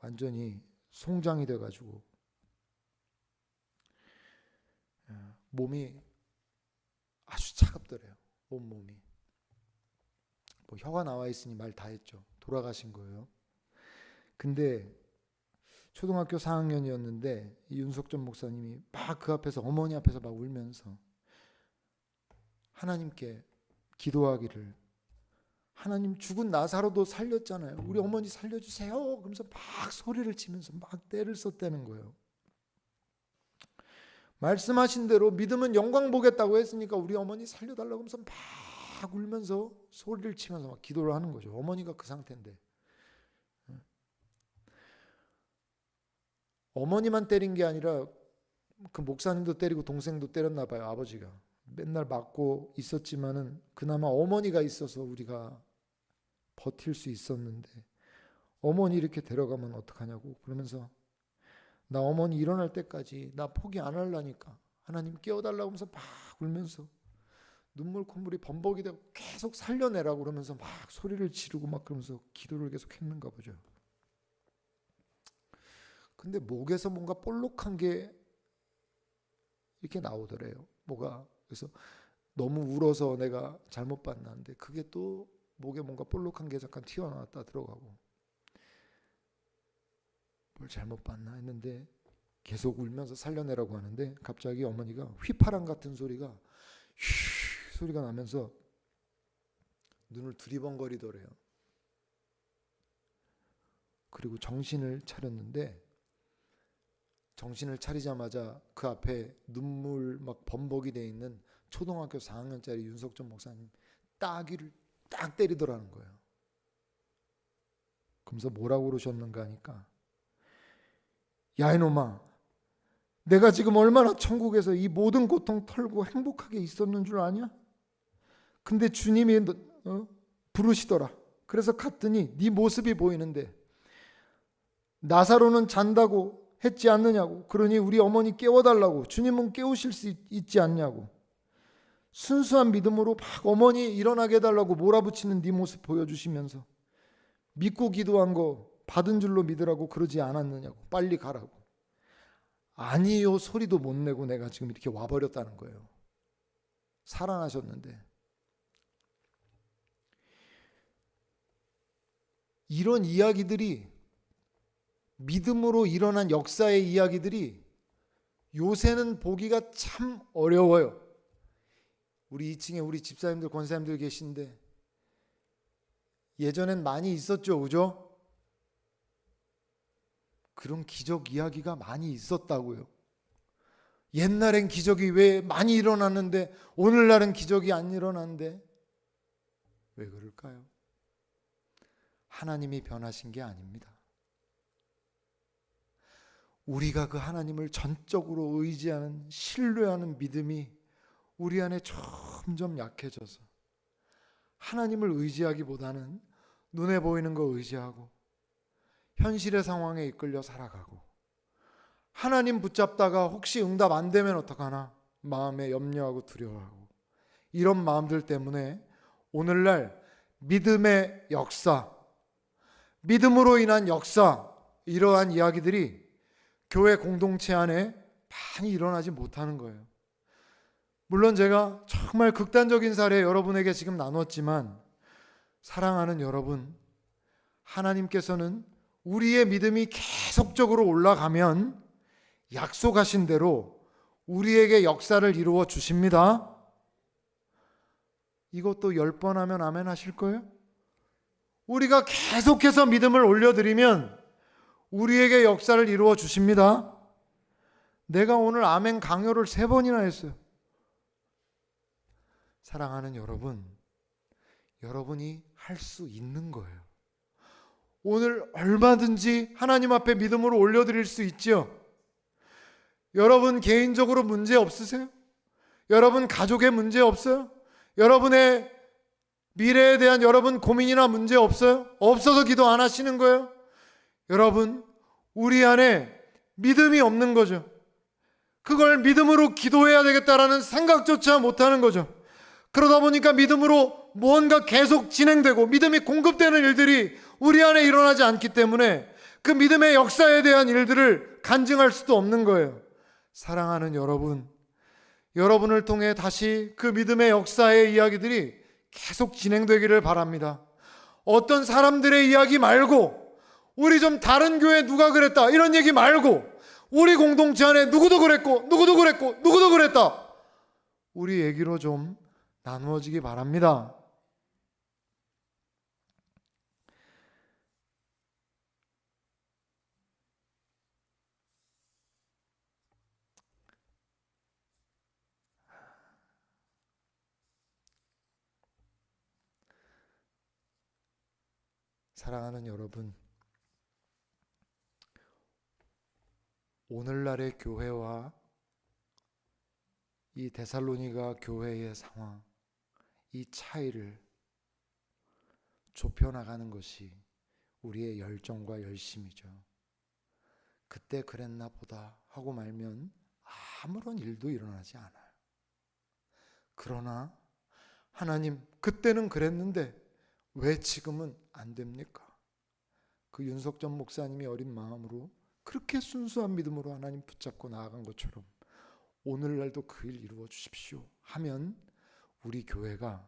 완전히 송장이 돼가지고 몸이 아주 차갑더래요. 온몸이. 뭐 혀가 나와 있으니 말 다 했죠. 돌아가신 거예요. 근데 초등학교 4학년이었는데 이 윤석전 목사님이 막 그 앞에서 어머니 앞에서 막 울면서 하나님께 기도하기를, 하나님 죽은 나사로도 살렸잖아요. 우리 어머니 살려주세요. 그러면서 막 소리를 치면서 막 떼를 썼다는 거예요. 말씀하신 대로 믿으면 영광 보겠다고 했으니까 우리 어머니 살려달라고 하면서 막 울면서 소리를 치면서 막 기도를 하는 거죠. 어머니가 그 상태인데. 어머니만 때린 게 아니라 그 목사님도 때리고 동생도 때렸나 봐요. 아버지가 맨날 맞고 있었지만은 그나마 어머니가 있어서 우리가 버틸 수 있었는데, 어머니 이렇게 데려가면 어떡하냐고 그러면서 나 어머니 일어날 때까지 나 포기 안 하려니까 하나님 깨워달라고 하면서 막 울면서 눈물 콧물이 범벅이 되고 계속 살려내라고 그러면서 막 소리를 지르고 막 그러면서 기도를 계속 했는가 보죠. 근데 목에서 뭔가 볼록한 게 이렇게 나오더래요. 뭐가. 그래서 너무 울어서 내가 잘못 봤나는데 그게 또 목에 뭔가 볼록한 게 잠깐 튀어나왔다 들어가고, 뭘 잘못 봤나 했는데 계속 울면서 살려내라고 하는데 갑자기 어머니가 휘파람 같은 소리가 휘 소리가 나면서 눈을 두리번거리더래요. 그리고 정신을 차렸는데 정신을 차리자마자 그 앞에 눈물 막 범벅이 돼 있는 초등학교 4학년짜리 윤석전 목사님 따귀를 딱 때리더라는 거예요. 그러면서 뭐라고 그러셨는가 하니까, 야 이놈아, 내가 지금 얼마나 천국에서 이 모든 고통 털고 행복하게 있었는 줄 아냐? 근데 주님이 부르시더라. 그래서 갔더니 네 모습이 보이는데 나사로는 잔다고 했지 않느냐고. 그러니 우리 어머니 깨워달라고. 주님은 깨우실 수 있지 않냐고. 순수한 믿음으로 막 어머니 일어나게 해달라고 몰아붙이는 네 모습 보여주시면서 믿고 기도한 거 받은 줄로 믿으라고 그러지 않았느냐고. 빨리 가라고. 아니요 소리도 못 내고 내가 지금 이렇게 와버렸다는 거예요. 살아나셨는데. 이런 이야기들이, 믿음으로 일어난 역사의 이야기들이 요새는 보기가 참 어려워요. 우리 2층에 우리 집사님들 권사님들 계신데 예전엔 많이 있었죠, 그죠? 그런 기적 이야기가 많이 있었다고요. 옛날엔 기적이 왜 많이 일어났는데 오늘날은 기적이 안 일어나는데 왜 그럴까요? 하나님이 변하신 게 아닙니다. 우리가 그 하나님을 전적으로 의지하는, 신뢰하는 믿음이 우리 안에 점점 약해져서 하나님을 의지하기보다는 눈에 보이는 거 의지하고 현실의 상황에 이끌려 살아가고, 하나님 붙잡다가 혹시 응답 안 되면 어떡하나 마음에 염려하고 두려워하고, 이런 마음들 때문에 오늘날 믿음의 역사, 믿음으로 인한 역사, 이러한 이야기들이 교회 공동체 안에 많이 일어나지 못하는 거예요. 물론 제가 정말 극단적인 사례 여러분에게 지금 나눴지만, 사랑하는 여러분, 하나님께서는 우리의 믿음이 계속적으로 올라가면 약속하신 대로 우리에게 역사를 이루어 주십니다. 이것도 10번 하면 아멘 하실 거예요? 우리가 계속해서 믿음을 올려드리면 우리에게 역사를 이루어 주십니다. 내가 오늘 아멘 강요를 3번이나 했어요. 사랑하는 여러분, 여러분이 할 수 있는 거예요. 오늘 얼마든지 하나님 앞에 믿음으로 올려드릴 수 있죠. 여러분 개인적으로 문제 없으세요? 여러분 가족에 문제 없어요? 여러분의 미래에 대한 여러분 고민이나 문제 없어요? 없어서 기도 안 하시는 거예요? 여러분, 우리 안에 믿음이 없는 거죠. 그걸 믿음으로 기도해야 되겠다라는 생각조차 못하는 거죠. 그러다 보니까 믿음으로 무언가 계속 진행되고 믿음이 공급되는 일들이 우리 안에 일어나지 않기 때문에 그 믿음의 역사에 대한 일들을 간증할 수도 없는 거예요. 사랑하는 여러분, 여러분을 통해 다시 그 믿음의 역사의 이야기들이 계속 진행되기를 바랍니다. 어떤 사람들의 이야기 말고, 우리 좀 다른 교회 누가 그랬다 이런 얘기 말고, 우리 공동체 안에 누구도 그랬고 누구도 그랬고 누구도 그랬다, 우리 얘기로 좀 나누어지기 바랍니다. 사랑하는 여러분, 오늘날의 교회와 이 데살로니가 교회의 상황, 이 차이를 좁혀나가는 것이 우리의 열정과 열심이죠. 그때 그랬나 보다 하고 말면 아무런 일도 일어나지 않아요. 그러나 하나님, 그때는 그랬는데 왜 지금은 안 됩니까? 그 윤석전 목사님이 어린 마음으로 그렇게 순수한 믿음으로 하나님 붙잡고 나아간 것처럼 오늘날도 그 일 이루어 주십시오 하면 우리 교회가,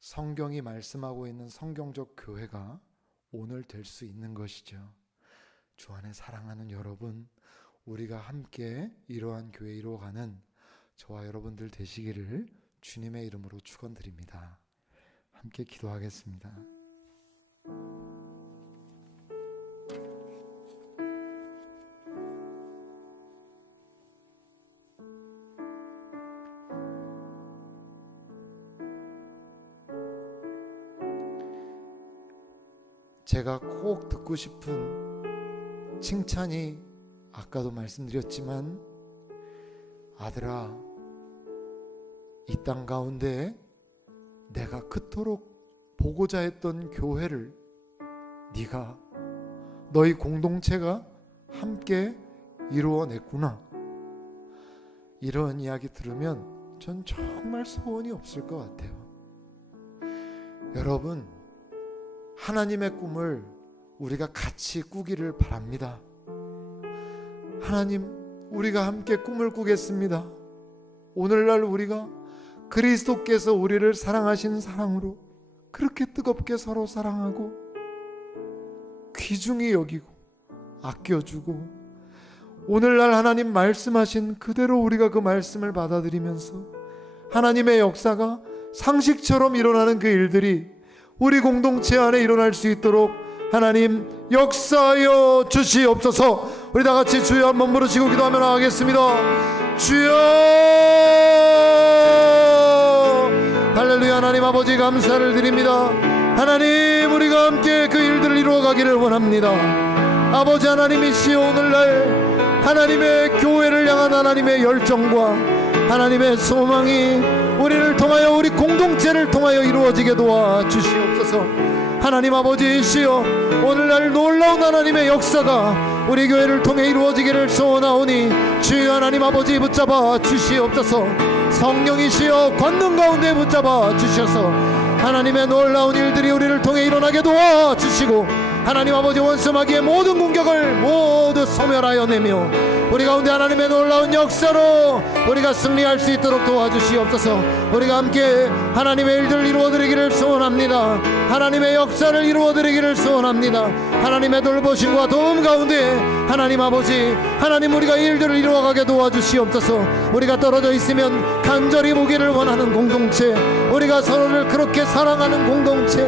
성경이 말씀하고 있는 성경적 교회가 오늘 될 수 있는 것이죠. 주 안에 사랑하는 여러분, 우리가 함께 이러한 교회 이루어가는 저와 여러분들 되시기를 주님의 이름으로 축원드립니다. 함께 기도하겠습니다. 제가 꼭 듣고 싶은 칭찬이 아까도 말씀드렸지만, 아들아, 이 땅 가운데 내가 그토록 보고자 했던 교회를 네가, 너희 공동체가 함께 이루어냈구나. 이런 이야기 들으면 전 정말 소원이 없을 것 같아요. 여러분, 하나님의 꿈을 우리가 같이 꾸기를 바랍니다. 하나님, 우리가 함께 꿈을 꾸겠습니다. 오늘날 우리가 그리스도께서 우리를 사랑하신 사랑으로 그렇게 뜨겁게 서로 사랑하고 귀중히 여기고 아껴주고, 오늘날 하나님 말씀하신 그대로 우리가 그 말씀을 받아들이면서 하나님의 역사가 상식처럼 일어나는 그 일들이 우리 공동체 안에 일어날 수 있도록 하나님 역사하여 주시옵소서. 우리 다 같이 주여 한번 부르시고 기도하며 나가겠습니다. 주여, 할렐루야. 하나님 아버지 감사를 드립니다. 하나님, 우리가 함께 그 일들을 이루어가기를 원합니다. 아버지 하나님이시여, 오늘날 하나님의 교회를 향한 하나님의 열정과 하나님의 소망이 우리를 통하여, 우리 공동체를 통하여 이루어지게 도와주시옵소서. 하나님 아버지이시여, 오늘날 놀라운 하나님의 역사가 우리 교회를 통해 이루어지기를 소원하오니 주여 하나님 아버지 붙잡아 주시옵소서. 성령이시여 권능 가운데 붙잡아 주셔서 하나님의 놀라운 일들이 우리를 통해 일어나게 도와주시고, 하나님 아버지 원수마귀의 모든 공격을 모두 소멸하여 내며 우리 가운데 하나님의 놀라운 역사로 우리가 승리할 수 있도록 도와주시옵소서. 우리가 함께 하나님의 일들을 이루어드리기를 소원합니다. 하나님의 역사를 이루어드리기를 소원합니다. 하나님의 돌보심과 도움 가운데 하나님 아버지, 하나님 우리가 일들을 이루어가게 도와주시옵소서. 우리가 떨어져 있으면 간절히 보기를 원하는 공동체, 우리가 서로를 그렇게 사랑하는 공동체,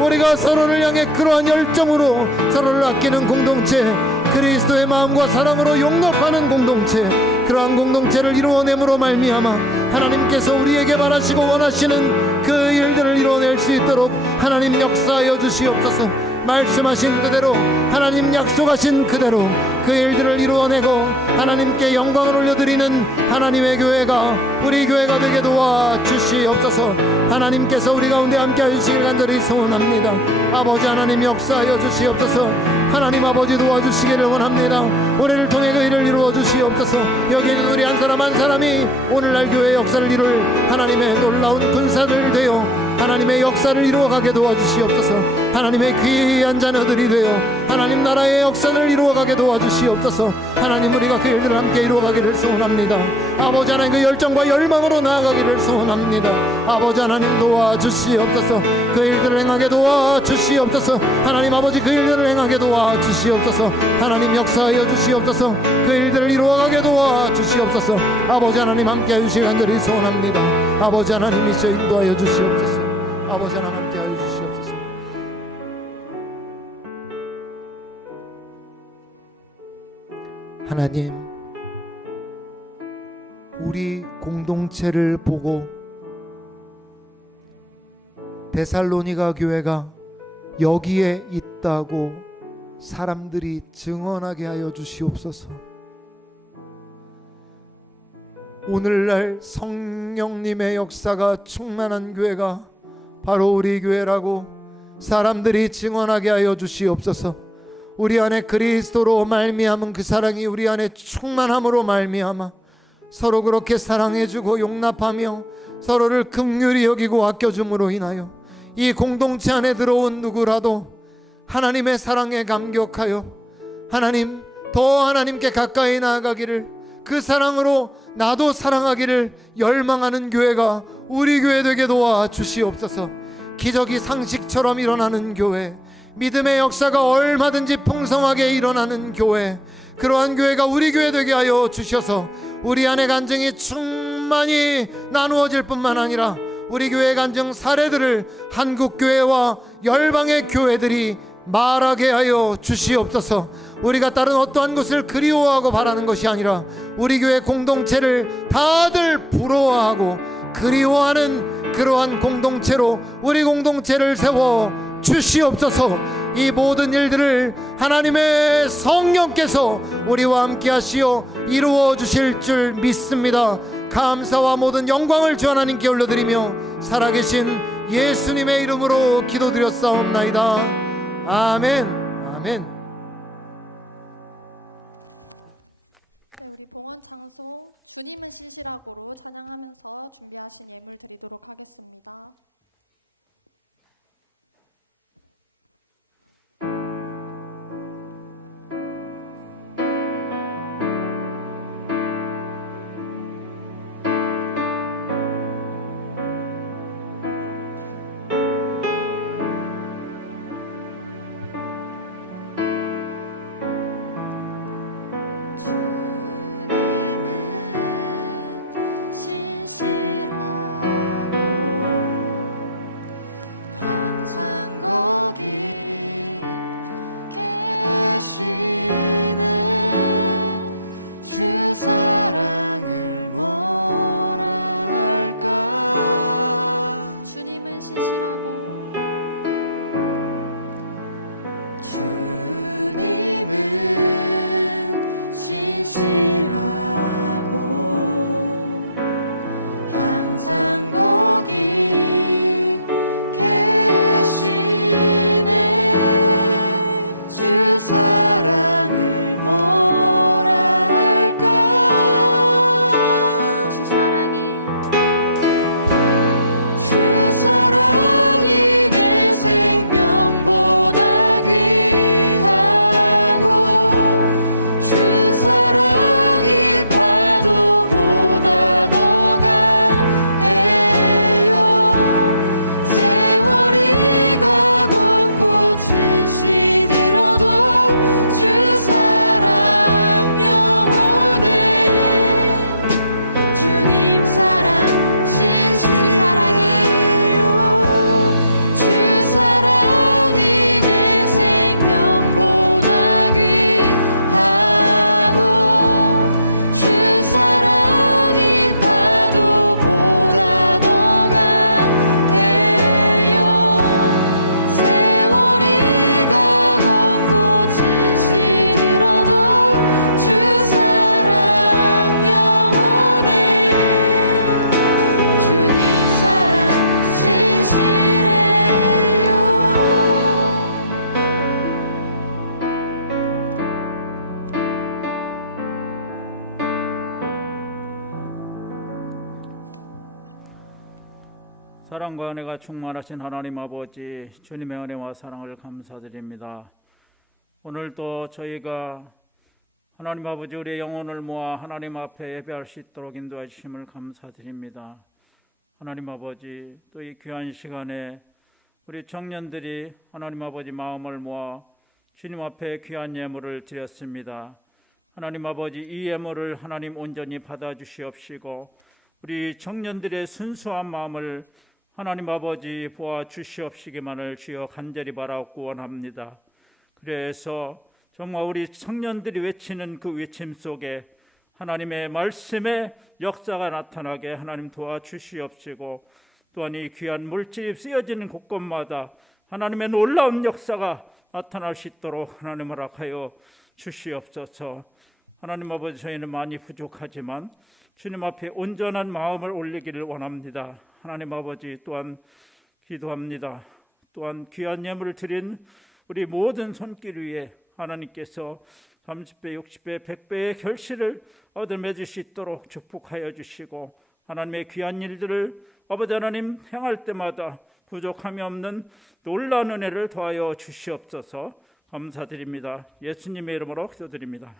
우리가 서로를 향해 그러한 열정으로 서로를 아끼는 공동체, 그리스도의 마음과 사랑으로 용납하는 공동체, 그러한 공동체를 이루어냄으로 말미암아 하나님께서 우리에게 바라시고 원하시는 그 일들을 이루어낼 수 있도록 하나님 역사하여 주시옵소서. 말씀하신 그대로 하나님 약속하신 그대로 그 일들을 이루어내고 하나님께 영광을 올려드리는 하나님의 교회가 우리 교회가 되게 도와주시옵소서. 하나님께서 우리 가운데 함께하여 주시길 간절히 소원합니다. 아버지 하나님 역사하여 주시옵소서. 하나님 아버지 도와주시기를 원합니다. 우리를 통해 그 일을 이루어 주시옵소서. 여기 있는 우리 한 사람 한 사람이 오늘날 교회의 역사를 이룰 하나님의 놀라운 군사들 되어 하나님의 역사를 이루어가게 도와주시옵소서. 하나님의 귀한 자녀들이 되어 하나님 나라의 역사를 이루어가게 도와주시옵소서. 하나님 우리가 그 일들을 함께 이루어가기를 소원합니다. 아버지 하나님 그 열정과 열망으로 나아가기를 소원합니다. 아버지 하나님 도와주시옵소서. 그 일들을 행하게 도와주시옵소서. 하나님 아버지 그 일들을 행하게 도와주시옵소서. 하나님 역사하여 주시옵소서. 그 일들을 이루어가게 도와주시옵소서. 아버지 하나님 함께하여 주시길 간절히 소원합니다. 아버지 하나님 이시여 인도하여 주시옵소서. 아버지 하나님 함께하여 주시옵소서. 하나님 우리 공동체를 보고 데살로니가 교회가 여기에 있다고 사람들이 증언하게 하여 주시옵소서. 오늘날 성령님의 역사가 충만한 교회가 바로 우리 교회라고 사람들이 증언하게 하여 주시옵소서. 우리 안에 그리스도로 말미암은 그 사랑이 우리 안에 충만함으로 말미암아 서로 그렇게 사랑해주고 용납하며 서로를 긍휼히 여기고 아껴줌으로 인하여 이 공동체 안에 들어온 누구라도 하나님의 사랑에 감격하여 하나님 더 하나님께 가까이 나아가기를, 그 사랑으로 나도 사랑하기를 열망하는 교회가 우리 교회 되게 도와주시옵소서. 기적이 상식처럼 일어나는 교회, 믿음의 역사가 얼마든지 풍성하게 일어나는 교회, 그러한 교회가 우리 교회 되게 하여 주셔서 우리 안에 간증이 충만히 나누어질 뿐만 아니라 우리 교회 간증 사례들을 한국교회와 열방의 교회들이 말하게 하여 주시옵소서. 우리가 다른 어떠한 것을 그리워하고 바라는 것이 아니라 우리 교회 공동체를 다들 부러워하고 그리워하는 그러한 공동체로 우리 공동체를 세워 주시옵소서. 이 모든 일들을 하나님의 성령께서 우리와 함께 하시어 이루어 주실 줄 믿습니다. 감사와 모든 영광을 주 하나님께 올려드리며 살아계신 예수님의 이름으로 기도드렸사옵나이다. 아멘. 아멘. 사랑과 은혜가 충만하신 하나님 아버지, 주님의 은혜와 사랑을 감사드립니다. 오늘도 저희가 하나님 아버지 우리의 영혼을 모아 하나님 앞에 예배할 수 있도록 인도해 주심을 감사드립니다. 하나님 아버지, 또 이 귀한 시간에 우리 청년들이 하나님 아버지 마음을 모아 주님 앞에 귀한 예물을 드렸습니다. 하나님 아버지, 이 예물을 하나님 온전히 받아주시옵시고 우리 청년들의 순수한 마음을 하나님 아버지 보아 주시옵시기만을 주여 간절히 바라고 원합니다. 그래서 정말 우리 청년들이 외치는 그 외침 속에 하나님의 말씀의 역사가 나타나게 하나님 도와주시옵시고, 또한 이 귀한 물질이 쓰여지는 곳곳마다 하나님의 놀라운 역사가 나타날 수 있도록 하나님 허락하여 주시옵소서. 하나님 아버지, 저희는 많이 부족하지만 주님 앞에 온전한 마음을 올리기를 원합니다. 하나님 아버지, 또한 기도합니다. 또한 귀한 예물을 드린 우리 모든 손길 위에 하나님께서 30배, 60배, 100배의 결실을 얻어맺을 수 있도록 축복하여 주시고, 하나님의 귀한 일들을 아버지 하나님 행할 때마다 부족함이 없는 놀라운 은혜를 더하여 주시옵소서. 감사드립니다. 예수님의 이름으로 기도드립니다.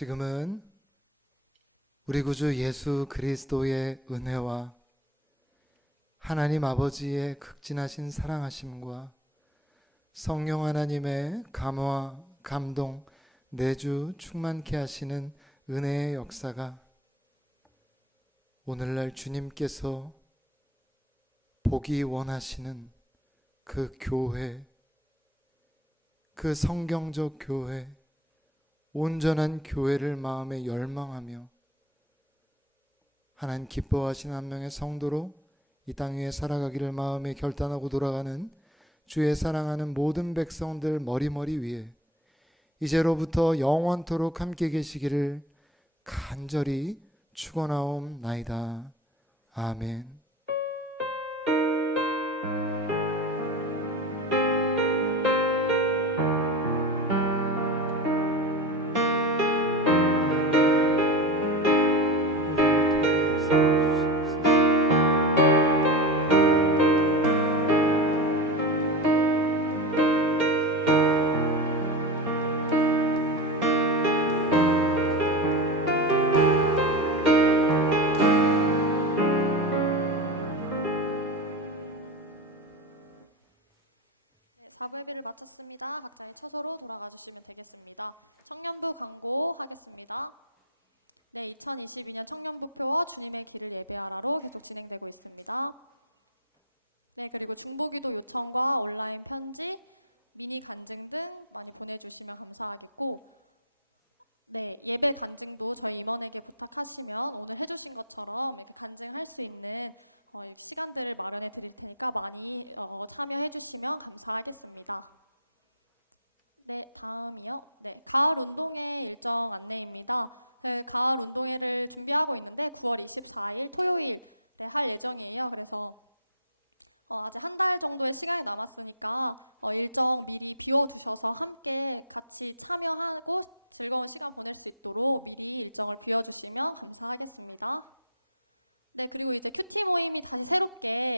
지금은 우리 구주 예수 그리스도의 은혜와 하나님 아버지의 극진하신 사랑하심과 성령 하나님의 감화, 감동, 내주 충만케 하시는 은혜의 역사가 오늘날 주님께서 보기 원하시는 그 교회, 그 성경적 교회, 온전한 교회를 마음에 열망하며 하나님 기뻐하시는 한 명의 성도로 이 땅 위에 살아가기를 마음에 결단하고 돌아가는 주의 사랑하는 모든 백성들 머리머리 위에 이제로부터 영원토록 함께 계시기를 간절히 축원하옵나이다. 아멘. 작업을 마쳤으니까 초보로 나가주시면 되겠습니다. 성경을 받고 하겠습니다. 2022년 성경부터 정말 기도 예배하고 진행되고 있습니다. 그리고 중보기도 요청과 온라인 편지, 미니 간증 등 보내주시면 감사하고 예배 간증도 저희 이원에게 부탁하시면 오늘 해주신 것처럼 간증할 수 있는 시간들을 마련해 드릴 테니까 많이 참여해 주시면 감사하겠습니다. 다음은요. 다음 운동회 일정 안내입니다. 저희 다음 운동회를 준비하고 있는데 9월 24일 토요일에 할 예정이고요. 그래서 아직 한 달 정도의 시간이 남았으니까 일정 미리 비워주셔서 함께 같이 참여하는 곳 즐거운 시간 보낼 수 있도록 미리 일정을 비워주시면 감사하겠습니다. 그리고 이제 특징이 전체적으로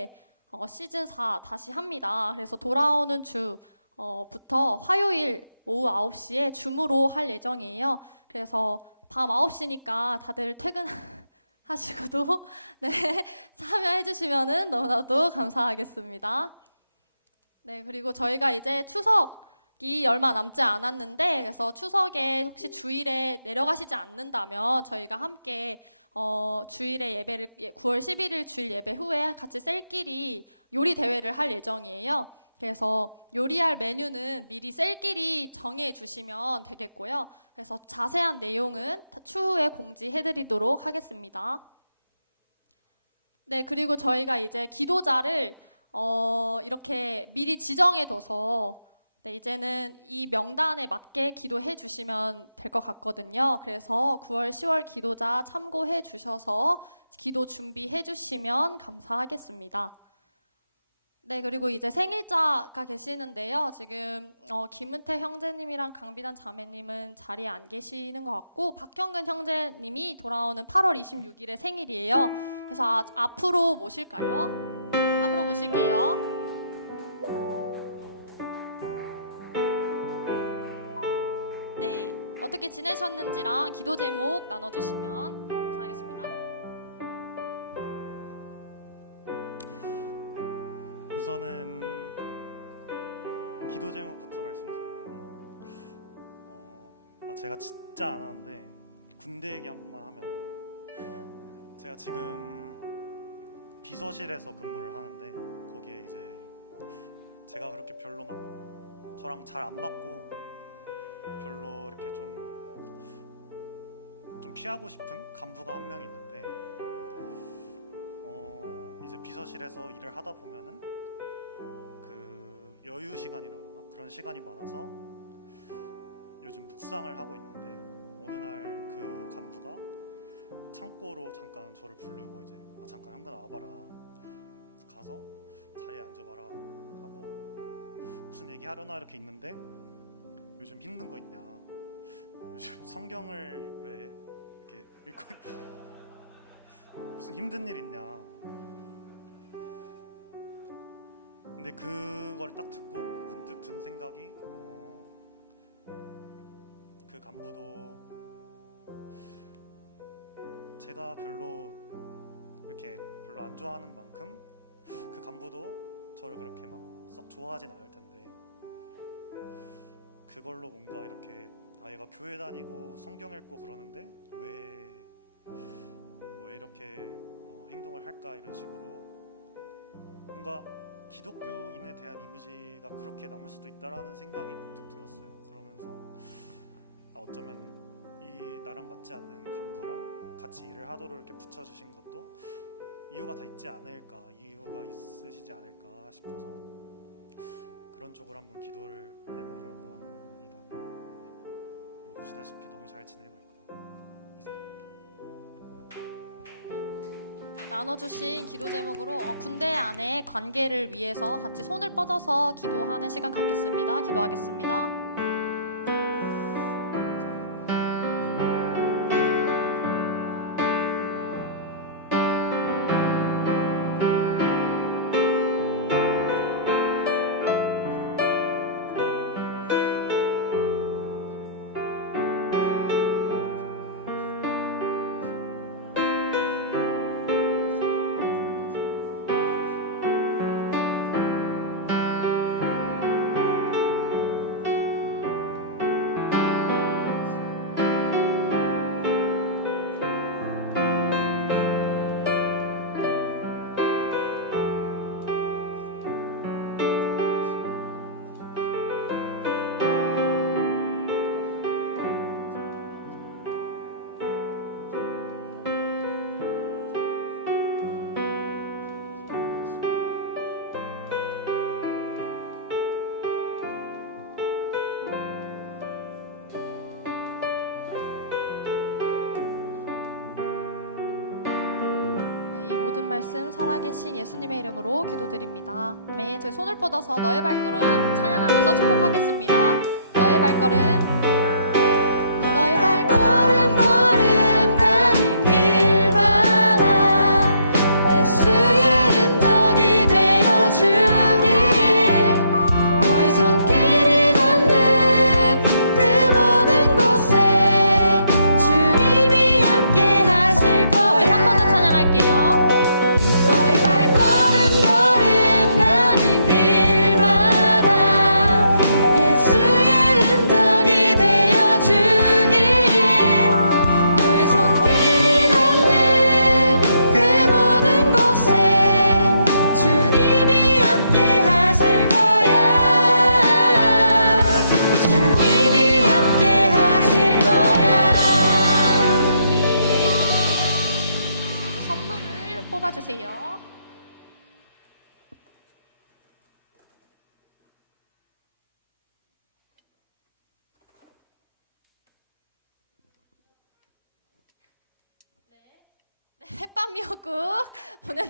시즌4 같이 합니다. 그래서 돌아오는 주부터 화요일 오후 9시에 줌으로 할 예정이고요. 그래서 다 9시니까 다들 퇴근하시고 이렇게 참여해주시면 너무 감사하겠습니다. 그리고 저희가 이제 추석이 얼마 남지 않았는데 그래서 추석에 주일에 내려가시지 않는다면 저희가 함께 주일에 9월 11일쯤 예배 후에 같이 셀끼리 요리 대회를 할 예정이거든요. 그래서 요리할 메뉴는 이 셀끼리 정의해 주시면 되겠고요. 그래서 자세한 내용은 후에 공지해드리도록 하겠습니다. 그리고 저희가 이제 기도자를 이렇게 미리 지정해줘서 이제는 이 명단에 맞게 기도해 주시면 될 것 같거든요. 그래서 9월 10월 기도자 참고해 주셔서 기도 준비해 주시면 감사하겠습니다. 그리고 이제 생일사 잘 보시는데요. 지금 김은철 선생님이랑 강기관 자매님은 자리에 안 계시는 것 같고 박형근 선생님은 이미 8월 26일에 생일이고요. 자, 앞으로 모실게요.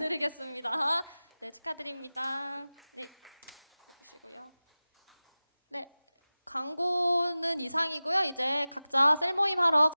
말씀드리겠습니다. 네, 축하드립니다. 네, 광고는 이상이고 이제